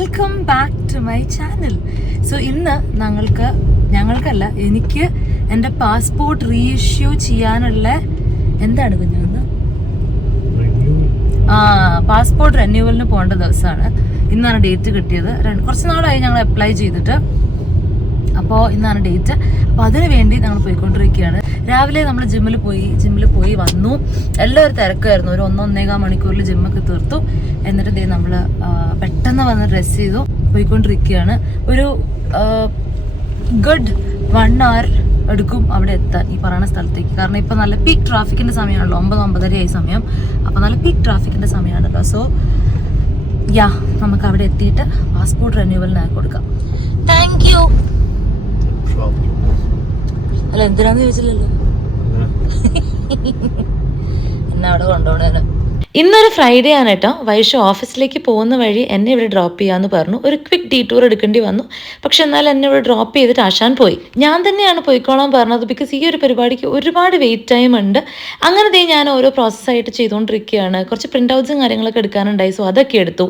Welcome back to my channel. So ഇന്ന് ഞങ്ങൾക്കല്ല എനിക്ക് എൻ്റെ പാസ്പോർട്ട് റീഇഷ്യൂ ചെയ്യാനുള്ള എന്താണ് കുഞ്ഞൊന്ന് പാസ്പോർട്ട് റിന്യൂവലിന് പോകേണ്ട ദിവസമാണ്. ഇന്നാണ് ഡേറ്റ് കിട്ടിയത്. കുറച്ച് നാളായി ഞങ്ങൾ അപ്ലൈ ചെയ്തിട്ട്. അപ്പോൾ ഇന്നാണ് ഡേറ്റ്. അപ്പോൾ അതിനു വേണ്ടി ഞങ്ങൾ പോയിക്കൊണ്ടിരിക്കുകയാണ്. രാവിലെ നമ്മൾ ജിമ്മിൽ പോയി വന്നു. എല്ലാവരും തിരക്കായിരുന്നു. ഒരു 1-1.25 മണിക്കൂറിൽ ജിമ്മൊക്കെ തീർത്തു. എന്നിട്ട് നമ്മൾ പെട്ടെന്ന് വന്ന് ഡ്രസ്സ് ചെയ്തു പോയിക്കൊണ്ടിരിക്കുകയാണ്. ഒരു ഗുഡ് 1 hour എടുക്കും അവിടെ എത്താൻ, ഈ പറയുന്ന സ്ഥലത്തേക്ക്. കാരണം ഇപ്പം നല്ല പീക്ക് ട്രാഫിക്കിൻ്റെ സമയമാണല്ലോ. 9-9:30 ആയി സമയം. അപ്പോൾ നല്ല പീക്ക് ട്രാഫിക്കിൻ്റെ സമയമാണല്ലോ. സോ നമുക്ക് അവിടെ എത്തിയിട്ട് പാസ്പോർട്ട് റിന്യൂവലിനായി കൊടുക്കാം. Thank you. അല്ല എന്തിനാന്ന് ചോദിച്ചില്ലല്ലോ എന്നെ അവിടെ കൊണ്ടുപോകണേന്. ഇന്നൊരു ഫ്രൈഡേ ആണ് കേട്ടോ. വൈഷു ഓഫീസിലേക്ക് പോകുന്ന വഴി എന്നെ ഇവിടെ ഡ്രോപ്പ് ചെയ്യാമെന്ന് പറഞ്ഞു. ഒരു ക്വിക്ക് ഡീറ്റൂർ എടുക്കേണ്ടി വന്നു. പക്ഷെ എന്നാൽ എന്നെ ഇവിടെ ഡ്രോപ്പ് ചെയ്തിട്ട് ആശാൻ പോയി. ഞാൻ തന്നെയാണ് പോയിക്കോളാൻ പറഞ്ഞത്. ബിക്കോസ് ഈ ഒരു പരിപാടിക്ക് ഒരുപാട് വെയിറ്റ് ടൈം ഉണ്ട്. അങ്ങനെ ഞാൻ ഓരോ പ്രോസസ്സായിട്ട് ചെയ്തുകൊണ്ടിരിക്കുകയാണ്. കുറച്ച് പ്രിൻ്റ് ഔട്ട്സും കാര്യങ്ങളൊക്കെ എടുക്കാനുണ്ടായി. സോ അതൊക്കെ എടുത്തു.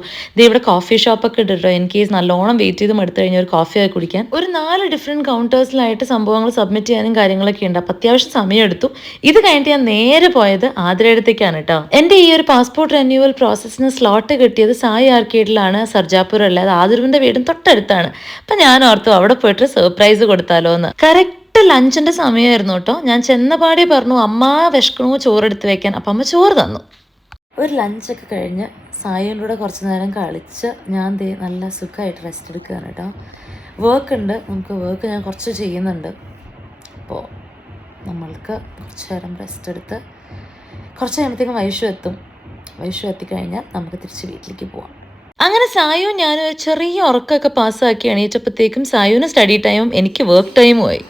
ഇവിടെ കോഫി ഷോപ്പൊക്കെ ഇട്ടിട്ടോ ഇൻ കേസ് നല്ലോണം വെയിറ്റ് ചെയ്ത് എടുത്തു കഴിഞ്ഞാൽ ഒരു കോഫി ആയി കുടിക്കാൻ. ഒരു 4 ഡിഫറെൻറ്റ് കൗണ്ടേഴ്സിലായിട്ട് സംഭവങ്ങൾ സബ്മിറ്റ് ചെയ്യാനും കാര്യങ്ങളൊക്കെ ഉണ്ട്. അപ്പോൾ അത്യാവശ്യം സമയം എടുത്തു. ഇത് കഴിഞ്ഞിട്ട് ഞാൻ നേരെ പോയത് ആതിരടുത്തേക്കാണ് കേട്ടോ. എൻ്റെ ഈ ഒരു പാസ്പോർട്ട് റിന്യൂവൽ പ്രോസസ്സിന് സ്ലോട്ട് കിട്ടിയത് സായി ആർക്കേഡിലാണ്, സർജാപൂർ അല്ല. അത് ആതിരുവിൻ്റെ വീടും തൊട്ടടുത്താണ്. അപ്പം ഞാൻ ഓർത്തു അവിടെ പോയിട്ട് സർപ്രൈസ് കൊടുത്താലോ എന്ന്. കറക്റ്റ് ലഞ്ചിൻ്റെ സമയമായിരുന്നു കേട്ടോ. ഞാൻ ചെന്നപാടി പറഞ്ഞു അമ്മ വിശക്കണോ ചോറെടുത്ത് വെക്കാൻ. അപ്പം അമ്മ ചോറ് തന്നു. ഒരു ലഞ്ചൊക്കെ കഴിഞ്ഞ് സായിയുടെ കുറച്ച് നേരം കളിച്ച് ഞാൻ നല്ല സുഖമായിട്ട് റെസ്റ്റ് എടുക്കുകയാണ് കേട്ടോ. വർക്ക് ഉണ്ട്, നമുക്ക് വർക്ക് ഞാൻ കുറച്ച് ചെയ്യുന്നുണ്ട്. അപ്പോൾ നമ്മൾക്ക് കുറച്ച് നേരം റെസ്റ്റ് എടുത്ത് കുറച്ച് കഴിയുമ്പോഴത്തേക്കും വൈഷു എത്തിക്കഴിഞ്ഞാൽ നമുക്ക് തിരിച്ച് വീട്ടിലേക്ക് പോവാം. അങ്ങനെ സായുവും ഞാനും ഒരു ചെറിയ ഉറക്കമൊക്കെ പാസ്സാക്കി എണീറ്റപ്പോഴത്തേക്കും സായുവിന് സ്റ്റഡി ടൈമും എനിക്ക് വർക്ക് ടൈമും ആയി.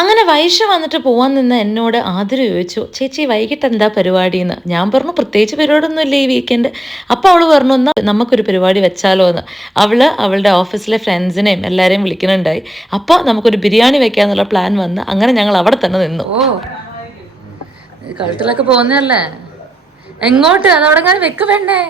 അങ്ങനെ വൈഷു വന്നിട്ട് പോവാൻ നിന്ന് എന്നോട് ആതിര ചോദിച്ചു, ചേച്ചി വൈകിട്ട് എന്താ പരിപാടിയെന്ന്. ഞാൻ പറഞ്ഞു പ്രത്യേകിച്ച് പരിപാടിയൊന്നും ഇല്ല ഈ വീക്കെൻഡ്. അപ്പോൾ അവൾ പറഞ്ഞു എന്നാൽ നമുക്കൊരു പരിപാടി വെച്ചാലോ എന്ന്. അവളുടെ ഓഫീസിലെ ഫ്രണ്ട്സിനെയും എല്ലാവരെയും വിളിക്കുന്നുണ്ടായി. അപ്പോൾ നമുക്കൊരു ബിരിയാണി വെക്കാന്നുള്ള പ്ലാൻ വന്ന് അങ്ങനെ ഞങ്ങൾ അവിടെ തന്നെ നിന്നു. കഴുത്തിലൊക്കെ പോകുന്നതല്ലേ, എങ്ങോട്ട് അതവിടെ ഞാൻ വെക്ക് വേണ്ടേ.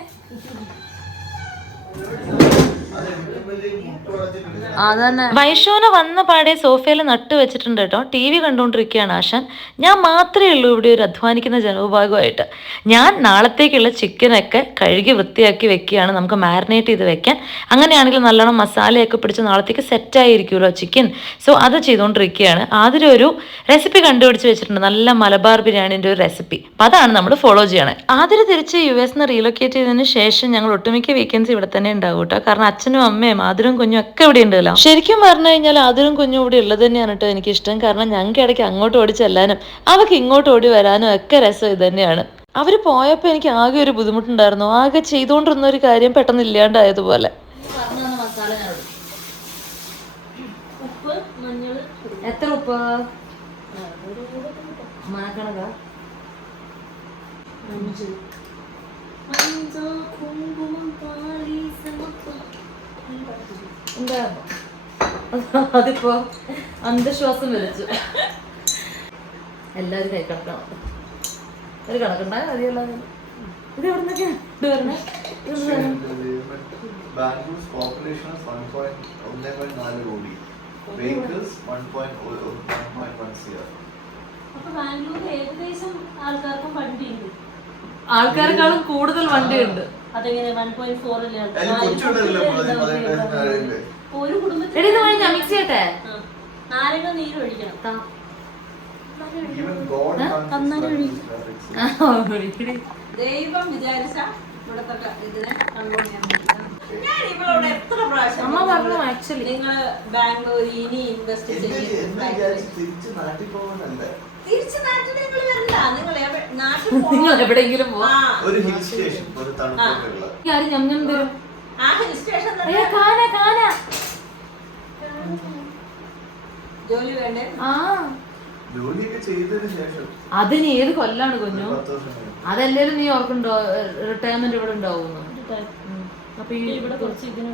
വൈഷുവിന് വന്ന പാടെ സോഫയിൽ നട്ടു വെച്ചിട്ടുണ്ട് കേട്ടോ. TV കണ്ടുകൊണ്ടിരിക്കുകയാണ് ആശാൻ. ഞാൻ മാത്രമേ ഉള്ളൂ ഇവിടെ ഒരു അധ്വാനിക്കുന്ന ജനവിഭാഗമായിട്ട്. ഞാൻ നാളത്തേക്കുള്ള ചിക്കനൊക്കെ കഴുകി വൃത്തിയാക്കി വെക്കുകയാണ്, നമുക്ക് മാരിനേറ്റ് ചെയ്ത് വെക്കാൻ. അങ്ങനെയാണെങ്കിൽ നല്ലോണം മസാലയൊക്കെ പിടിച്ച് നാളത്തേക്ക് സെറ്റായിരിക്കുമല്ലോ ചിക്കൻ. സോ അത് ചെയ്തുകൊണ്ടിരിക്കുകയാണ്. അതിലൊരു റെസിപ്പി കണ്ടുപിടിച്ച് വെച്ചിട്ടുണ്ട്, നല്ല മലബാർ ബിരിയാണിൻ്റെ ഒരു റെസിപ്പി. അപ്പം അതാണ് നമ്മൾ ഫോളോ ചെയ്യണേ. ആതിര തിരിച്ച് US റീലൊക്കേറ്റ് ചെയ്തതിന് ശേഷം ഞങ്ങൾ ഒട്ടുമിക്ക വീക്കെൻഡ്സ് ഇവിടെ തന്നെ ഉണ്ടാവും കേട്ടോ. കാരണം അച്ഛനും അമ്മയും ആതിരും കുഞ്ഞും ഒക്കെ ഇവിടെ ഉണ്ട്. ശരിക്കും പറഞ്ഞു കഴിഞ്ഞാൽ ആതിരും കുഞ്ഞും ഇവിടെ ഉള്ളത് തന്നെയാണ് കേട്ടോ എനിക്കിഷ്ടം. കാരണം ഞങ്ങൾക്ക് ഇടയ്ക്ക് അങ്ങോട്ട് ഓടി ചെല്ലാനും അവർക്ക് ഇങ്ങോട്ട് ഓടി വരാനും ഒക്കെ രസം ഇത് തന്നെയാണ്. അവർ പോയപ്പോൾ എനിക്ക് ആകെ ഒരു ബുദ്ധിമുട്ടുണ്ടായിരുന്നു. ആകെ ചെയ്തുകൊണ്ടിരുന്ന ഒരു കാര്യം പെട്ടെന്ന് ഇല്ലാണ്ടായതുപോലെ. എത്ര ഉപ്പ്? അതിപ്പോ അന്ധശ്വാസം വലിച്ചു. എല്ലാവരും കൈ കണക്കണം. ഒരു കണക്കുണ്ടായ മതിയല്ലാതെ. ഇത് എവിടെ നിന്നൊക്കെയാ ഇത് വരണേ? ആൾക്കാരെക്കാളും കൂടുതൽ വണ്ടിയുണ്ട്. അതെങ്ങനെ 1.4 ഒരു കുടുംബത്തിൽ മിക്സ് ചെയ്യട്ടെ. നാരങ്ങ നീര് ഒഴിക്കണം. ദൈവം വിചാരിച്ച ഇവിടത്തെ ഇതിനെ കൺട്രോൾ ചെയ്യാൻ പറ്റും. ഞാൻ ഇവളോട് എത്ര പ്രാവശ്യം അമ്മ പറഞ്ഞു ആക്ച്വലി നിങ്ങൾ ബാംഗ്ലൂർ ഇനി ഇൻവെസ്റ്റ് തിരിച്ച് നാട്ടിൽ നിങ്ങൾ വരില്ല. നിങ്ങൾ എവിടെയെങ്കിലും ഒരു ഹിൽ സ്റ്റേഷൻ ആ ഹിൽ സ്റ്റേഷൻ ജോലി വേണ്ടേ? അതിന് ഏത് കൊല്ലാണ് കുഞ്ഞു? അതെല്ലാരും നീ ഓർക്കുണ്ടോ റിട്ടയർമെന്റ് ഇവിടെ ഉണ്ടാവുന്നു? അപ്പൊ ഇവിടെ കുറച്ച് ഇതിനെ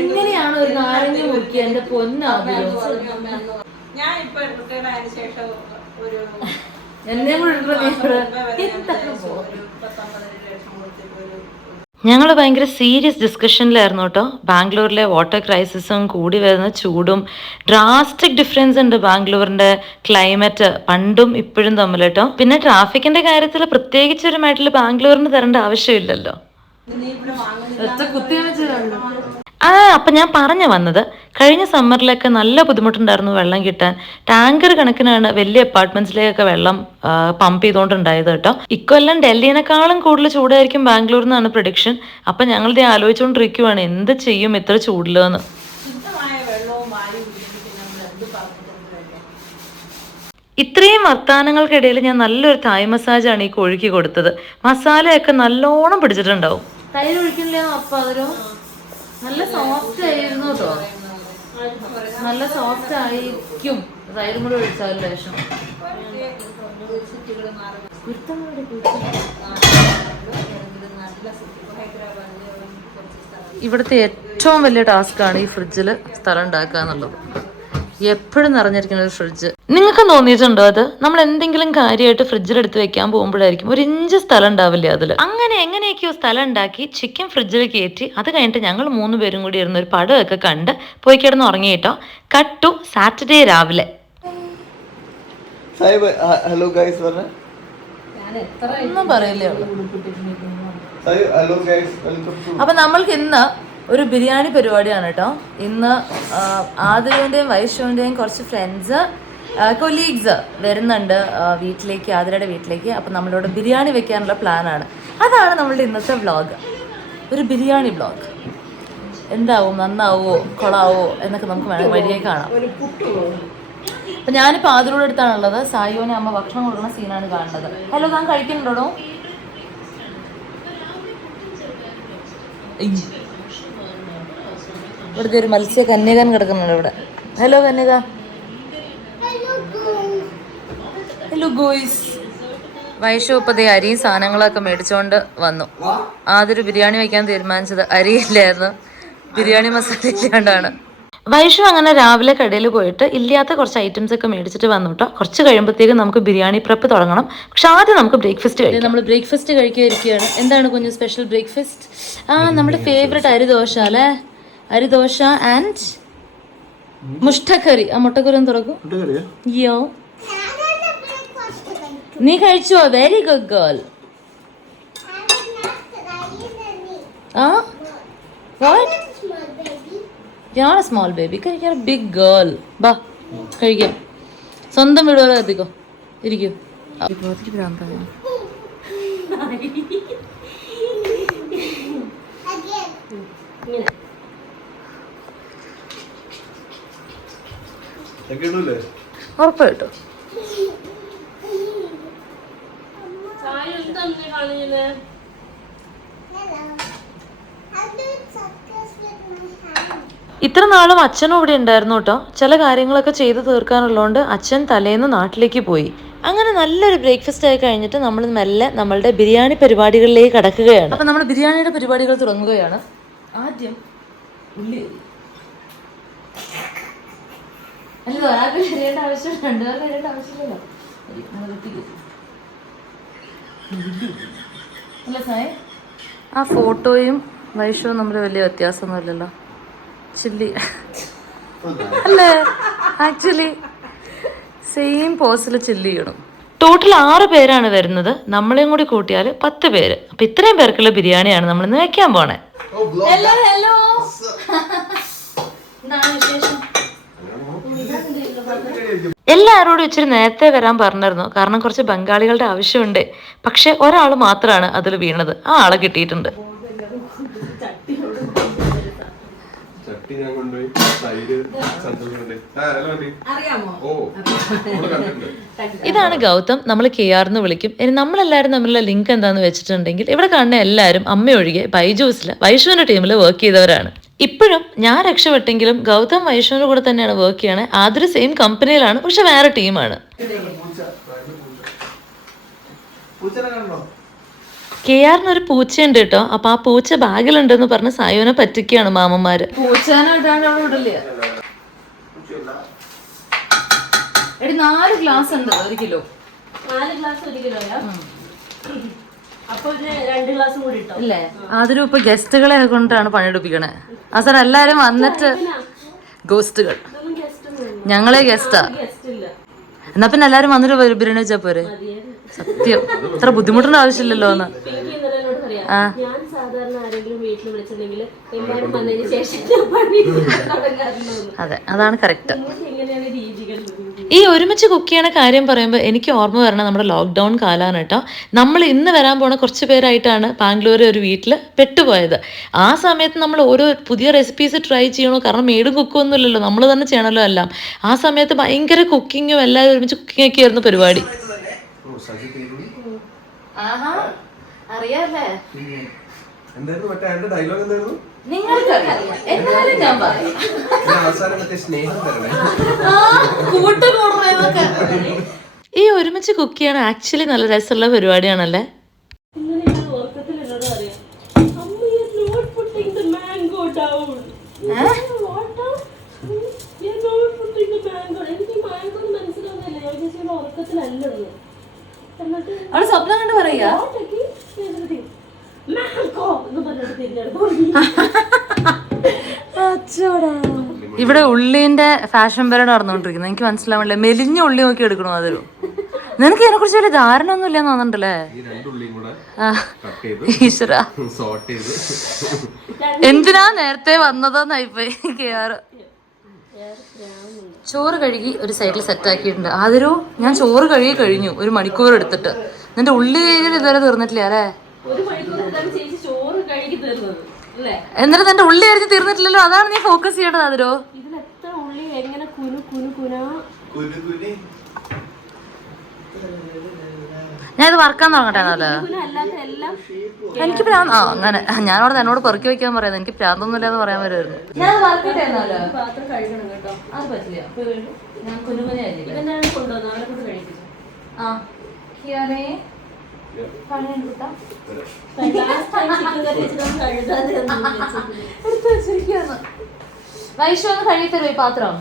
ഇങ്ങനെയാണ് ഒരു നാരങ്ങ മുറിക്കുക. എന്റെ പൊന്നാകും ഞാൻ ഇപ്പൊ കുട്ടികളായതിനു ശേഷം ഒരു എന്നെ കൂടെ ഒരു ഞങ്ങൾ ഭയങ്കര സീരിയസ് ഡിസ്കഷനിലായിരുന്നു കേട്ടോ. ബാംഗ്ലൂരിലെ വാട്ടർ ക്രൈസിസും കൂടി വരുന്ന ചൂടും ഡ്രാസ്റ്റിക് ഡിഫറൻസ് ഉണ്ട് ബാംഗ്ലൂരിന്റെ ക്ലൈമറ്റ് പണ്ടും ഇപ്പോഴും തമ്മിൽ കേട്ടോ. പിന്നെ ട്രാഫിക്കിന്റെ കാര്യത്തിൽ പ്രത്യേകിച്ചൊരുമായിട്ടുള്ള ബാംഗ്ലൂരിന് തരേണ്ട ആവശ്യമില്ലല്ലോ. അപ്പൊ ഞാൻ പറഞ്ഞു വന്നത്, കഴിഞ്ഞ സമ്മറിലൊക്കെ നല്ല ബുദ്ധിമുട്ടുണ്ടായിരുന്നു വെള്ളം കിട്ടാൻ. ടാങ്കർ കണക്കിനാണ് വലിയ അപ്പാർട്ട്മെന്റ്സിലേക്കൊക്കെ വെള്ളം പമ്പ് ചെയ്തുകൊണ്ടുണ്ടായത് കേട്ടോ. ഇക്കൊല്ലം ഡൽഹിനെക്കാളും കൂടുതൽ ചൂടായിരിക്കും ബാംഗ്ലൂരിൽ നിന്നാണ് പ്രഡിക്ഷൻ. അപ്പൊ ഞങ്ങളുടെ ആലോചിച്ചുകൊണ്ടിരിക്കുവാണ് എന്ത് ചെയ്യും ഇത്ര ചൂടിലെന്ന്. ഇത്രയും വർത്താനങ്ങൾക്കിടയിൽ ഞാൻ നല്ലൊരു തായ് മസാജാണ് ഈ കോഴിക്ക് കൊടുത്തത്. മസാലയൊക്കെ നല്ലോണം പിടിച്ചിട്ടുണ്ടാവും. തൈര് ഒഴിക്കില്ല അപ്പൊ അതൊരു നല്ല സോഫ്റ്റ് ആയിരുന്നു കേട്ടോ. നല്ല സോഫ്റ്റ് ആയിരിക്കും തൈരും കൂടെ ഒഴിച്ചാൽ ലേശം. ഇവിടുത്തെ ഏറ്റവും വലിയ ടാസ്ക്കാണ് ഈ ഫ്രിഡ്ജിൽ സ്ഥലം ഉണ്ടാക്കുക എന്നുള്ളത്. എപ്പോഴും നിറഞ്ഞിരിക്കുന്ന ഒരു ഫ്രിഡ്ജ്. നിങ്ങൾക്ക് തോന്നിയിട്ടുണ്ടോ അത്? നമ്മൾ എന്തെങ്കിലും കാര്യമായിട്ട് ഫ്രിഡ്ജിലെടുത്ത് വെക്കാൻ പോകുമ്പോഴായിരിക്കും ഒരു ഇഞ്ച് സ്ഥലം ഉണ്ടാവില്ല അതിൽ. അങ്ങനെ എങ്ങനെയൊക്കെയോ സ്ഥലം ഉണ്ടാക്കി ചിക്കൻ ഫ്രിഡ്ജിൽ കയറ്റി അത് കഴിഞ്ഞിട്ട് ഞങ്ങൾ 3 പേരും കൂടി ഇരുന്ന് ഒരു പടമൊക്കെ കണ്ട് പോയി കിടന്ന് ഉറങ്ങിയിട്ടോ. കട്ടു സാറ്റർഡേ രാവിലെ. ഒന്നും പറയില്ലേ. അപ്പൊ നമ്മൾക്ക് ഇന്ന് ഒരു ബിരിയാണി പരിപാടിയാണ് കേട്ടോ. ഇന്ന് ആതിരയുടെയും വൈശുവിൻ്റെയും കുറച്ച് ഫ്രണ്ട്സ് കൊലീഗ്സ് വരുന്നുണ്ട് വീട്ടിലേക്ക്, ആതിരയുടെ വീട്ടിലേക്ക്. അപ്പം നമ്മളിവിടെ ബിരിയാണി വെക്കാനുള്ള പ്ലാനാണ്. അതാണ് നമ്മളുടെ ഇന്നത്തെ വ്ളോഗ്, ഒരു ബിരിയാണി വ്ളോഗ്. എന്താവും, നന്നാവോ കൊളാവോ എന്നൊക്കെ നമുക്ക് വഴിയേ കാണാം. അപ്പം ഞാനിപ്പോൾ ആതിരയുടെ അടുത്താണുള്ളത്. സായുവിനെ അമ്മ ഭക്ഷണം കൊടുക്കുന്ന സീനാണ് കാണുന്നത്. ഹലോ, താൻ കഴിക്കുന്നുണ്ടോ? ഇവിടുത്തെ ഒരു മത്സ്യ കന്യകൻ കിടക്കുന്നുണ്ട് ഇവിടെ. ഹലോ കന്യക. ഹലോ ഗോയ്സ്. വൈഷു ഇപ്പതേ അരിയും സാധനങ്ങളൊക്കെ മേടിച്ചോണ്ട് വന്നു. ആദ്യം ബിരിയാണി വയ്ക്കാൻ തീരുമാനിച്ചത് അരിയില്ലായിരുന്നു, ബിരിയാണി മസാല ഇല്ലാണ്ടാണ്. വൈഷു അങ്ങനെ രാവിലെ കടയിൽ പോയിട്ട് ഇല്ലാത്ത കുറച്ച് ഐറ്റംസ് ഒക്കെ മേടിച്ചിട്ട് വന്നു കേട്ടോ. കുറച്ച് കഴിയുമ്പോഴത്തേക്കും നമുക്ക് ബിരിയാണി പ്രപ്പ് തുടങ്ങണം. പക്ഷെ ആദ്യം നമുക്ക് ബ്രേക്ക്ഫാസ്റ്റ് കഴിക്കാം. നമ്മൾ ബ്രേക്ക്ഫാസ്റ്റ് കഴിക്കാതിരിക്കുകയാണ്. എന്താണ് കുഞ്ഞു സ്പെഷ്യൽ ബ്രേക്ക്ഫാസ്റ്റ്? നമ്മുടെ ഫേവറേറ്റ് അരിദോശ അല്ലേ? അരിദോശ ആൻഡ് മുട്ടക്കറി. ആ മുട്ടക്കറി ഒന്ന് തുറക്കും. യോ, നീ കഴിച്ചോ? Very good girl. വാട്ട്? ഞാൻ സ്മോൾ ബേബി, കഴിക്കാൻ ബിഗ് ഗേൾ. ബാ കഴിക്കാം. സ്വന്തം വീട് വരെ എത്തിക്കോ. ഇരിക്കൂ. ഉറപ്പായിട്ടും ഇത്ര നാളും അച്ഛനും ഇവിടെ ഉണ്ടായിരുന്നു കേട്ടോ. ചില കാര്യങ്ങളൊക്കെ ചെയ്തു തീർക്കാനുള്ളതുകൊണ്ട് അച്ഛൻ തലേന്ന് നാട്ടിലേക്ക് പോയി. അങ്ങനെ നല്ലൊരു ബ്രേക്ക്ഫാസ്റ്റ് ആയി കഴിഞ്ഞിട്ട് നമ്മൾ മെല്ലെ നമ്മളുടെ ബിരിയാണി പരിപാടികളിലേക്ക് കടക്കുകയാണ്. അപ്പം നമ്മൾ ബിരിയാണിയുടെ പരിപാടികൾ തുടങ്ങുകയാണ്. ആദ്യം ഉള്ളി. അല്ല, ഒരാൾക്ക് അറിയേണ്ട ആവശ്യം, രണ്ടുപേർക്ക് അറിയേണ്ട ആവശ്യമില്ലല്ലോ. അല്ല സായ്, ആ ഫോട്ടോയും വൈഷവും തമ്മിൽ വലിയ വ്യത്യാസമൊന്നുമില്ലല്ലോ. ചില്ലി അല്ലേ? ആക്ച്വലി സെയിം പോസിൽ ചില്ലി ചെയ്യണം. ടോട്ടൽ 6 പേരാണ് വരുന്നത്. നമ്മളെയും കൂടി കൂട്ടിയാൽ 10 പേര്. അപ്പൊ ഇത്രയും പേർക്കുള്ള ബിരിയാണിയാണ് നമ്മൾ ഇന്ന് വെക്കാൻ പോണേ. ഹലോ ഹലോ, എല്ലാവരോടും ഇച്ചിരി നേരത്തെ വരാൻ പറഞ്ഞിരുന്നു, കാരണം കുറച്ച് ബംഗാളികളുടെ ആവശ്യമുണ്ട്. പക്ഷെ ഒരാൾ മാത്രമാണ് അതിൽ വീണത്. ആ ആളെ കിട്ടിയിട്ടുണ്ട്. ഇതാണ് ഗൗതം. നമ്മൾ KR എന്ന് വിളിക്കും. ഇനി നമ്മളെല്ലാവരും തമ്മിലുള്ള ലിങ്ക് എന്താന്ന് വെച്ചിട്ടുണ്ടെങ്കിൽ ഇവിടെ കാണുന്ന എല്ലാവരും അമ്മ ഒഴികെ ബൈജൂസില് വൈഷുവിന്റെ ടീമിൽ വർക്ക് ചെയ്തവരാണ്. ഇപ്പോഴും ഞാൻ രക്ഷപ്പെട്ടെങ്കിലും ഗൗതം വൈഷുവിന്റെ കൂടെ തന്നെയാണ് വർക്ക് ചെയ്യണേ. ആദ്യം സെയിം കമ്പനിയിലാണ്, പക്ഷെ വേറെ ടീമാണ്. KR ഒരു പൂച്ചയുണ്ട് കേട്ടോ. അപ്പൊ ആ പൂച്ച ബാഗിലുണ്ടെന്ന് പറഞ്ഞ് സായുവിനെ പറ്റിക്കുകയാണ് മാമന്മാര്. പൂച്ചേനെ ഇടാണ്ട് അവിടെ ഇടില്ല. എടി 4 ഗ്ലാസ് ഉണ്ട് 1 കിലോ. 4 ഗ്ലാസ് 1 കിലോയാ? അപ്പൊ ഒരു 2 ഗ്ലാസ് കൂടി ഇട്ടോ ഇല്ലേ? അതിലും ഇപ്പൊ ഗസ്റ്റുകളെ കൊണ്ടാണ് പണിയെടുപ്പിക്കണേ. അവസരം എല്ലാരും വന്നിട്ട് ഗോസ്റ്റുകൾ ഞങ്ങളെ ഗസ്റ്റാ. എന്നാ പിന്നെ എല്ലാരും വന്നിട്ട് ബിരിയാണി വെച്ചാ പോരെ. സത്യം ഇത്ര ബുദ്ധിമുട്ടേണ്ട ആവശ്യമില്ലല്ലോ എന്ന്. ഞാൻ സാധാരണ ആരെങ്കിലും വീട്ടിൽ വിളിച്ചിട്ടുണ്ടെങ്കിൽ എല്ലാവരും വന്നതിന് ശേഷം പണി തുടങ്ങാറുള്ളൂ. അതെ, അതാണ് കറക്റ്റ്. എങ്ങനെയാണ് രീതികൾ? ഈ ഒരുമിച്ച് കുക്ക് ചെയ്യണ കാര്യം പറയുമ്പോൾ എനിക്ക് ഓർമ്മ വരണം നമ്മുടെ ലോക്ക്ഡൗൺ കാലമാണ് കേട്ടോ. നമ്മൾ ഇന്ന് വരാൻ പോണ കുറച്ച് പേരായിട്ടാണ് ബാംഗ്ലൂർ ഒരു വീട്ടിൽ പെട്ടുപോയത്. ആ സമയത്ത് നമ്മൾ ഓരോ പുതിയ റെസിപ്പീസ് ട്രൈ ചെയ്യണോ, കാരണം മെയ്ഡും കുക്കൊന്നും ഇല്ലല്ലോ, നമ്മൾ തന്നെ ചെയ്യണമല്ലോ എല്ലാം. ആ സമയത്ത് ഭയങ്കര കുക്കിങ്ങും എല്ലാവരും ഒരുമിച്ച് കുക്കിംഗ് ഒക്കെ ആയിരുന്നു പരിപാടി. അറിയാല്ലേ? ഈ ഒരുമിച്ച് കുക്ക് ചെയ്യണ ആക്ച്വലി നല്ല രസമുള്ള പരിപാടിയാണല്ലേ. അവള് സ്വപ്നം കണ്ട് പറയാ ഇവിടെ ഉള്ളിന്റെ ഫാഷൻ പരേഡ് നടന്നുകൊണ്ടിരിക്കുന്നത്. എനിക്ക് മനസ്സിലാവില്ല, മെലിഞ്ഞ ഉള്ളി നോക്കി എടുക്കണോ അതൊരു. നിനക്ക് ഇതിനെ കുറിച്ച് വലിയ ധാരണ ഒന്നും ഇല്ലെന്ന് തോന്നുന്നുണ്ടല്ലേ? ഈശ്വര, എന്തിനാ നേരത്തെ വന്നതെന്നായിപ്പോയി കേറ്. ചോറ് കഴുകി ഒരു സൈഡിൽ സെറ്റ് ആക്കിയിട്ടുണ്ട്. അതൊരു ഞാൻ ചോറ് കഴുകി കഴിഞ്ഞു 1 മണിക്കൂർ എടുത്തിട്ട്. നിന്റെ ഉള്ളി ഇതുവരെ തീർന്നിട്ടില്ല അല്ലേ? എന്നിട്ട് നിന്റെ ഉള്ളി അരിഞ്ഞ് തീർന്നിട്ടില്ലല്ലോ, അതാണ് നീ ഫോക്കസ് ചെയ്യേണ്ടത്. അതിരോ ഞാൻ ഇത് വറക്കാൻ തുടങ്ങട്ടെ എന്നാല്. എനിക്ക് പ്രാന്ത് അങ്ങനെ ഞാനവിടെ എന്നോട് പെറുക്കി വെക്കാൻ പറയുന്നത്. എനിക്ക് പ്രാന്തൊന്നുമില്ല എന്ന് പറയാൻ വരുമായിരുന്നു. വൈഷു ഒന്ന് കഴിയത്തരോ ഈ പാത്രം?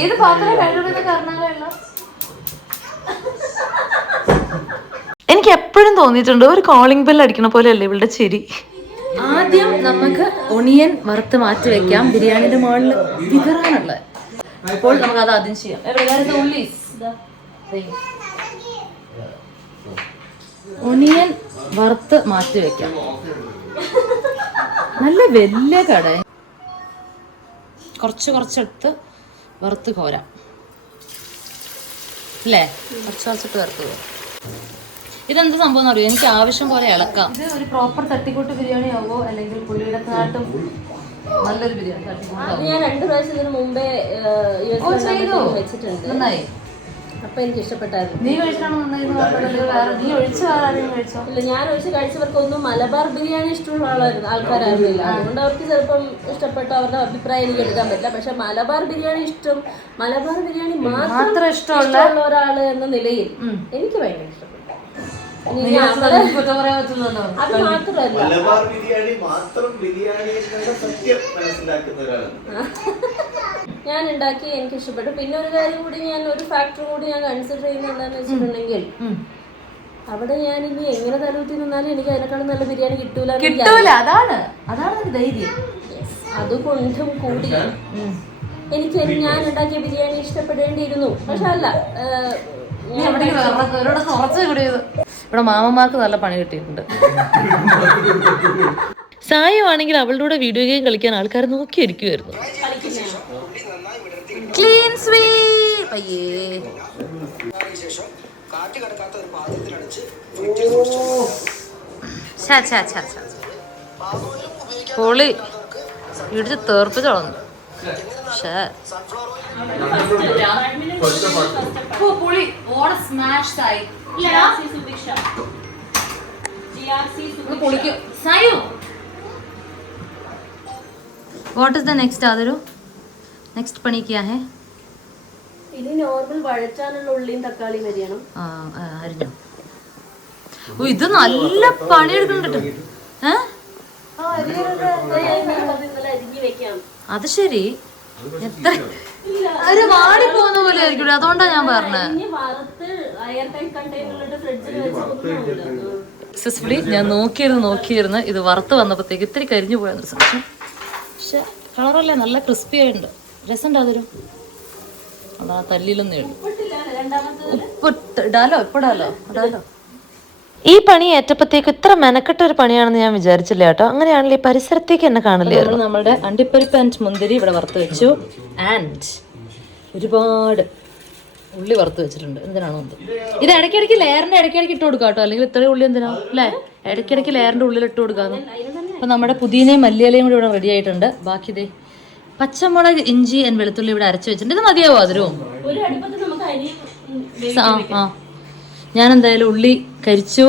ഏത് പാത്രം കഴിയുന്നത് കർണാലയല്ലോ. എനിക്ക് എപ്പോഴും തോന്നിയിട്ടുണ്ട് ഒരു കോളിംഗ് ബെൽ അടിക്കണ പോലെ അല്ലേ ഇവളുടെ ചിരി. ആദ്യം നമുക്ക് ഒണിയൻ വറുത്ത് മാറ്റി വെക്കാം, ബിരിയാണിന്റെ മുകളിൽ വിതറാനുള്ളത്. അപ്പോൾ നമുക്ക് അത് ആദ്യം ചെയ്യാം. ഒണിയൻ വറുത്ത് മാറ്റി വെക്കാം. നല്ല വലിയ കട, കുറച്ചെടുത്ത് വറുത്ത് കോരാം അല്ലേ? കുറച്ചിട്ട് വറുത്ത് കോരാം. ഇതെന്താ സംഭവം എന്ന് അറിയോ? എനിക്ക് ആവശ്യം പോലെ ഇളക്കാം. ഇത് ഒരു പ്രോപ്പർ തട്ടിക്കൂട്ട് ബിരിയാണി ആവോ അല്ലെങ്കിൽ പുള്ളിയുടെ നാട്ടും നല്ലൊരു ബിരിയാണി തട്ടിക്കൂട്ട്? ഞാൻ 2 പ്രാവശ്യം ഇതിന് മുമ്പേ വെച്ചിട്ടുണ്ട്. നന്നായി. അപ്പൊ എനിക്ക് ഇഷ്ടപ്പെട്ടായിരുന്നു. നീ കഴിച്ചാണോ നന്നായി? നീ ഒഴിച്ചു കഴിച്ചോ? ഇല്ല, ഞാൻ ഒഴിച്ച് കഴിച്ചവർക്കൊന്നും മലബാർ ബിരിയാണി ഇഷ്ടമുള്ള ആൾക്കാരായിരുന്നില്ല. അതുകൊണ്ട് അവർക്ക് ചിലപ്പം ഇഷ്ടപ്പെട്ട അവരുടെ അഭിപ്രായം എനിക്ക് എടുക്കാൻ പറ്റില്ല. പക്ഷെ മലബാർ ബിരിയാണി മാത്രം ഇഷ്ടമുള്ള ഒരാള് എന്ന നിലയിൽ എനിക്ക് ഭയങ്കര ഇഷ്ടപ്പെട്ടു. അത് മാത്രമല്ല, ഞാൻ ഉണ്ടാക്കി എനിക്ക് ഇഷ്ടപ്പെട്ടു. പിന്നെ ഒരു കാര്യം കൂടി, ഒരു ഫാക്ടർ കൂടി ഞാൻ കൺസിഡർ ചെയ്യുന്നത് എന്താണെന്ന് വെച്ചിട്ടുണ്ടെങ്കിൽ, അവിടെ ഞാൻ ഇനി എങ്ങനെ തലൂത്തി നിന്നാലും എനിക്ക് അതിനേക്കാളും നല്ല ബിരിയാണി കിട്ടൂല. അതുകൊണ്ടും കൂടി എനിക്ക് ഞാൻ ഉണ്ടാക്കിയ ബിരിയാണി ഇഷ്ടപ്പെടേണ്ടിയിരുന്നു. പക്ഷെ അല്ല, ഇവിടെ മാമന്മാർക്ക് നല്ല പണി കിട്ടിയിട്ടുണ്ട്. സായി ആണെങ്കിൽ അവളുടെ കൂടെ വീഡിയോ ഗെയിം കളിക്കാൻ ആൾക്കാർ നോക്കിയിരിക്കുമായിരുന്നു. Clean sweep. അയ്യേ, പൊളി ഇടിച്ച് തെറിപ്പിച്ച് കളഞ്ഞു. What is the next आदरू? Next पनी क्या है? ഇത് നോർമൽ വഴറ്റാനുള്ള ഉള്ളിയും തക്കാളിയും അരിയണം. അരിഞ്ഞോ? ഓ, ഇത് നല്ല പണിയെടുക്കുന്നുണ്ട്. അത് ശരി. ഒരു വാടി പോകുന്ന പോലെ ആയിരിക്കും, അതുകൊണ്ടാണ് ഞാൻ പറഞ്ഞത്. ഇനി വറുത്ത് എയർ ടൈറ്റ് കണ്ടെയ്നറിലിട്ട് ഫ്രിഡ്ജിൽ വെച്ച് സക്സസ്ഫുള്ളി ഞാൻ നോക്കിയിരുന്ന് ഇത് വറുത്ത് വന്നപ്പോഴത്തേക്ക് ഇത്തിരി കരിഞ്ഞു പോയെന്നൊരു സംശയം. പക്ഷെ കളറല്ലേ നല്ല ക്രിസ്പി ആയിട്ടുണ്ട്, രസമുണ്ട്. അതൊരു അതാ തല്ലിയിലൊന്നേ ഉള്ളൂ. ഇടാലോ. ഈ പണി ഏറ്റപ്പോഴത്തേക്ക് ഇത്ര മെനക്കെട്ട ഒരു പണിയാണെന്ന് ഞാൻ വിചാരിച്ചില്ല കേട്ടോ. അങ്ങനെയാണെങ്കിൽ ഈ പരിസരത്തേക്ക് എന്നെ കാണില്ലായിരുന്നു. നമ്മളുടെ അണ്ടിപ്പരിപ്പ് ആൻഡ് മുന്തിരി ഇവിടെ വറുത്ത് വെച്ചു. ആൻഡ് ഒരുപാട് ഉള്ളി വറുത്ത് വെച്ചിട്ടുണ്ട്. എന്തിനാണോ ഇത് ഇടയ്ക്കിടയ്ക്ക് ലെയറിന്റെ ഇടയ്ക്കിടയ്ക്ക് ഇട്ട് കൊടുക്കാം കേട്ടോ, അല്ലെങ്കിൽ ഇത്രയും ഉള്ളി എന്തിനാ അല്ലേ? ഇടയ്ക്കിടയ്ക്ക് ലെയറിന്റെ ഉള്ളിൽ ഇട്ട് കൊടുക്കാന്ന്. അപ്പൊ നമ്മുടെ പുതിനയും മല്ലിയിലയും കൂടി ഇവിടെ റെഡി ആയിട്ടുണ്ട്. ബാക്കി ഇതേ പച്ചമുളക്, ഇഞ്ചി ആൻഡ് വെളുത്തുള്ളി ഇവിടെ അരച്ചു വെച്ചിട്ടുണ്ട്. ഇത് മതിയാവോ അതിരും? ഞാൻ എന്തായാലും ഉള്ളി കരിച്ചു,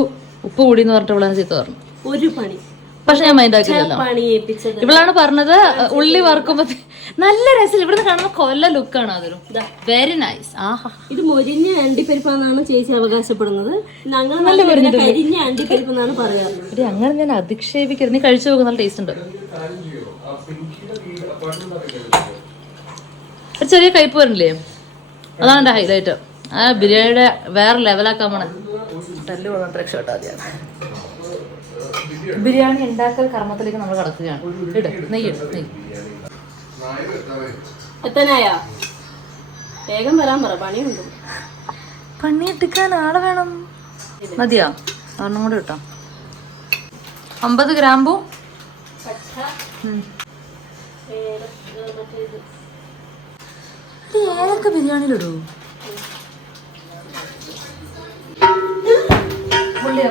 ഉപ്പ് കൂടി എന്ന് പറഞ്ഞിട്ട് ഇവിടെ ചീത്ത പറഞ്ഞു. ഒരു പണി പക്ഷെ ഞാൻ മൈൻഡ് ആക്കില്ലല്ലോ. ഇവളാണ് പറഞ്ഞത് ഉള്ളി വറുക്കുമ്പോ നല്ല രസം. ഇവിടുന്ന് കാണുമ്പോ കൊല്ല ലുക്കാണ് അതൊരു വെരി നൈസ്. ആഹാ, ഇത് മൊരിഞ്ഞ അണ്ടിപ്പരിപ്പാന്നാണ് ചേച്ചി അവകാശപ്പെടുന്നത്. ഞങ്ങൾ കരിഞ്ഞ അണ്ടിപ്പരിപ്പ് എന്നാണ് പറയാറ്. അങ്ങനെ ഞാൻ അധിക്ഷേപിക്കരുത്. നീ കഴിച്ചു നോക്കും, നല്ല ടേസ്റ്റ് ഉണ്ട്. ഒരു ചെറിയ കയ്പ് വരില്ലേ, അതാണ് എന്റെ ഹൈലൈറ്റ്. ആ ബിരിയാണിയുടെ വേറെ ലെവലാക്കാൻ പോണേ. തല്ലു കൊണ്ടിട്ട് രക്ഷപ്പെട്ടാ മതിയാണ്. ബിരിയാണി ഉണ്ടാക്കൽ കർമ്മത്തിലേക്ക് നമ്മൾ കടക്കുകയാണ്. നെയ്യ് എത്തനായാ വേഗം വരാൻ പറ, പണിയുണ്ട്. പണി എടുക്കാൻ ആളെ വേണം. മതിയാ? ഒരെണ്ണം കൂടി കിട്ടാം. 50 ഗ്രാമ്പൂ ഏതൊക്കെ ബിരിയാണിയിലിടൂ?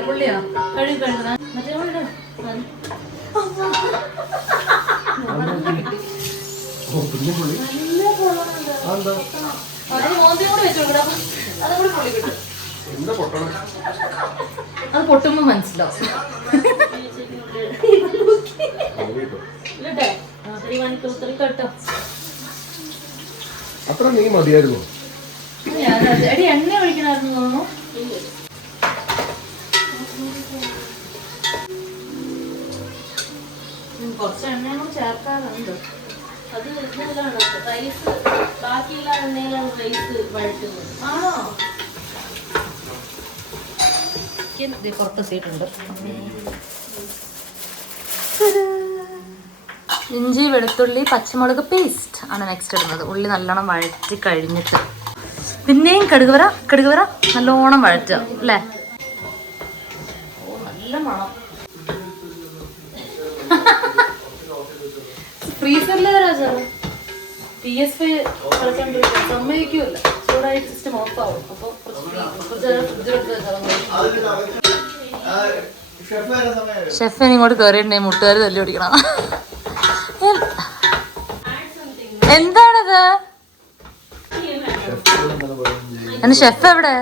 പുള്ളിയാ കഴുകുന്ന അത് പൊട്ടുമ്പോ മനസ്സിലാവും. അത്ര നീ മതിയായിരുന്നു. എണ്ണ ഒഴിക്കണമായിരുന്നു തോന്നുന്നു. കുറച്ച് എണ്ണ ചേർക്കാറുണ്ട്. അത് ഇതിലാണ് റൈസ്, ബാക്കിയുള്ള എണ്ണയിലാണ് റൈസ് വഴറ്റുന്നത്. ആണോ? പുറത്തെത്തിയിട്ടുണ്ട്. ഇഞ്ചി, വെളുത്തുള്ളി, പച്ചമുളക് പേസ്റ്റ് ആണ് നെക്സ്റ്റ് ഇടുന്നത്. ഉള്ളി നല്ലോണം വഴറ്റി കഴിഞ്ഞിട്ട് പിന്നെയും കടുക് വര നല്ലോണം വഴറ്റുക അല്ലേ? നല്ല മണം. ഫ്രീസറിലെ PS5 സമ്മതിക്കൂല്ല, ചൂടായിട്ട് സിസ്റ്റം ഓഫ് ആവും. അപ്പൊ ഷെഫിന് ഇങ്ങോട്ട് കയറിയിട്ടുണ്ടെങ്കിൽ മുട്ടുകാർ തല്ലി പിടിക്കണം. എന്താണത്? എന്റെ ഷെഫ് എവിടെ?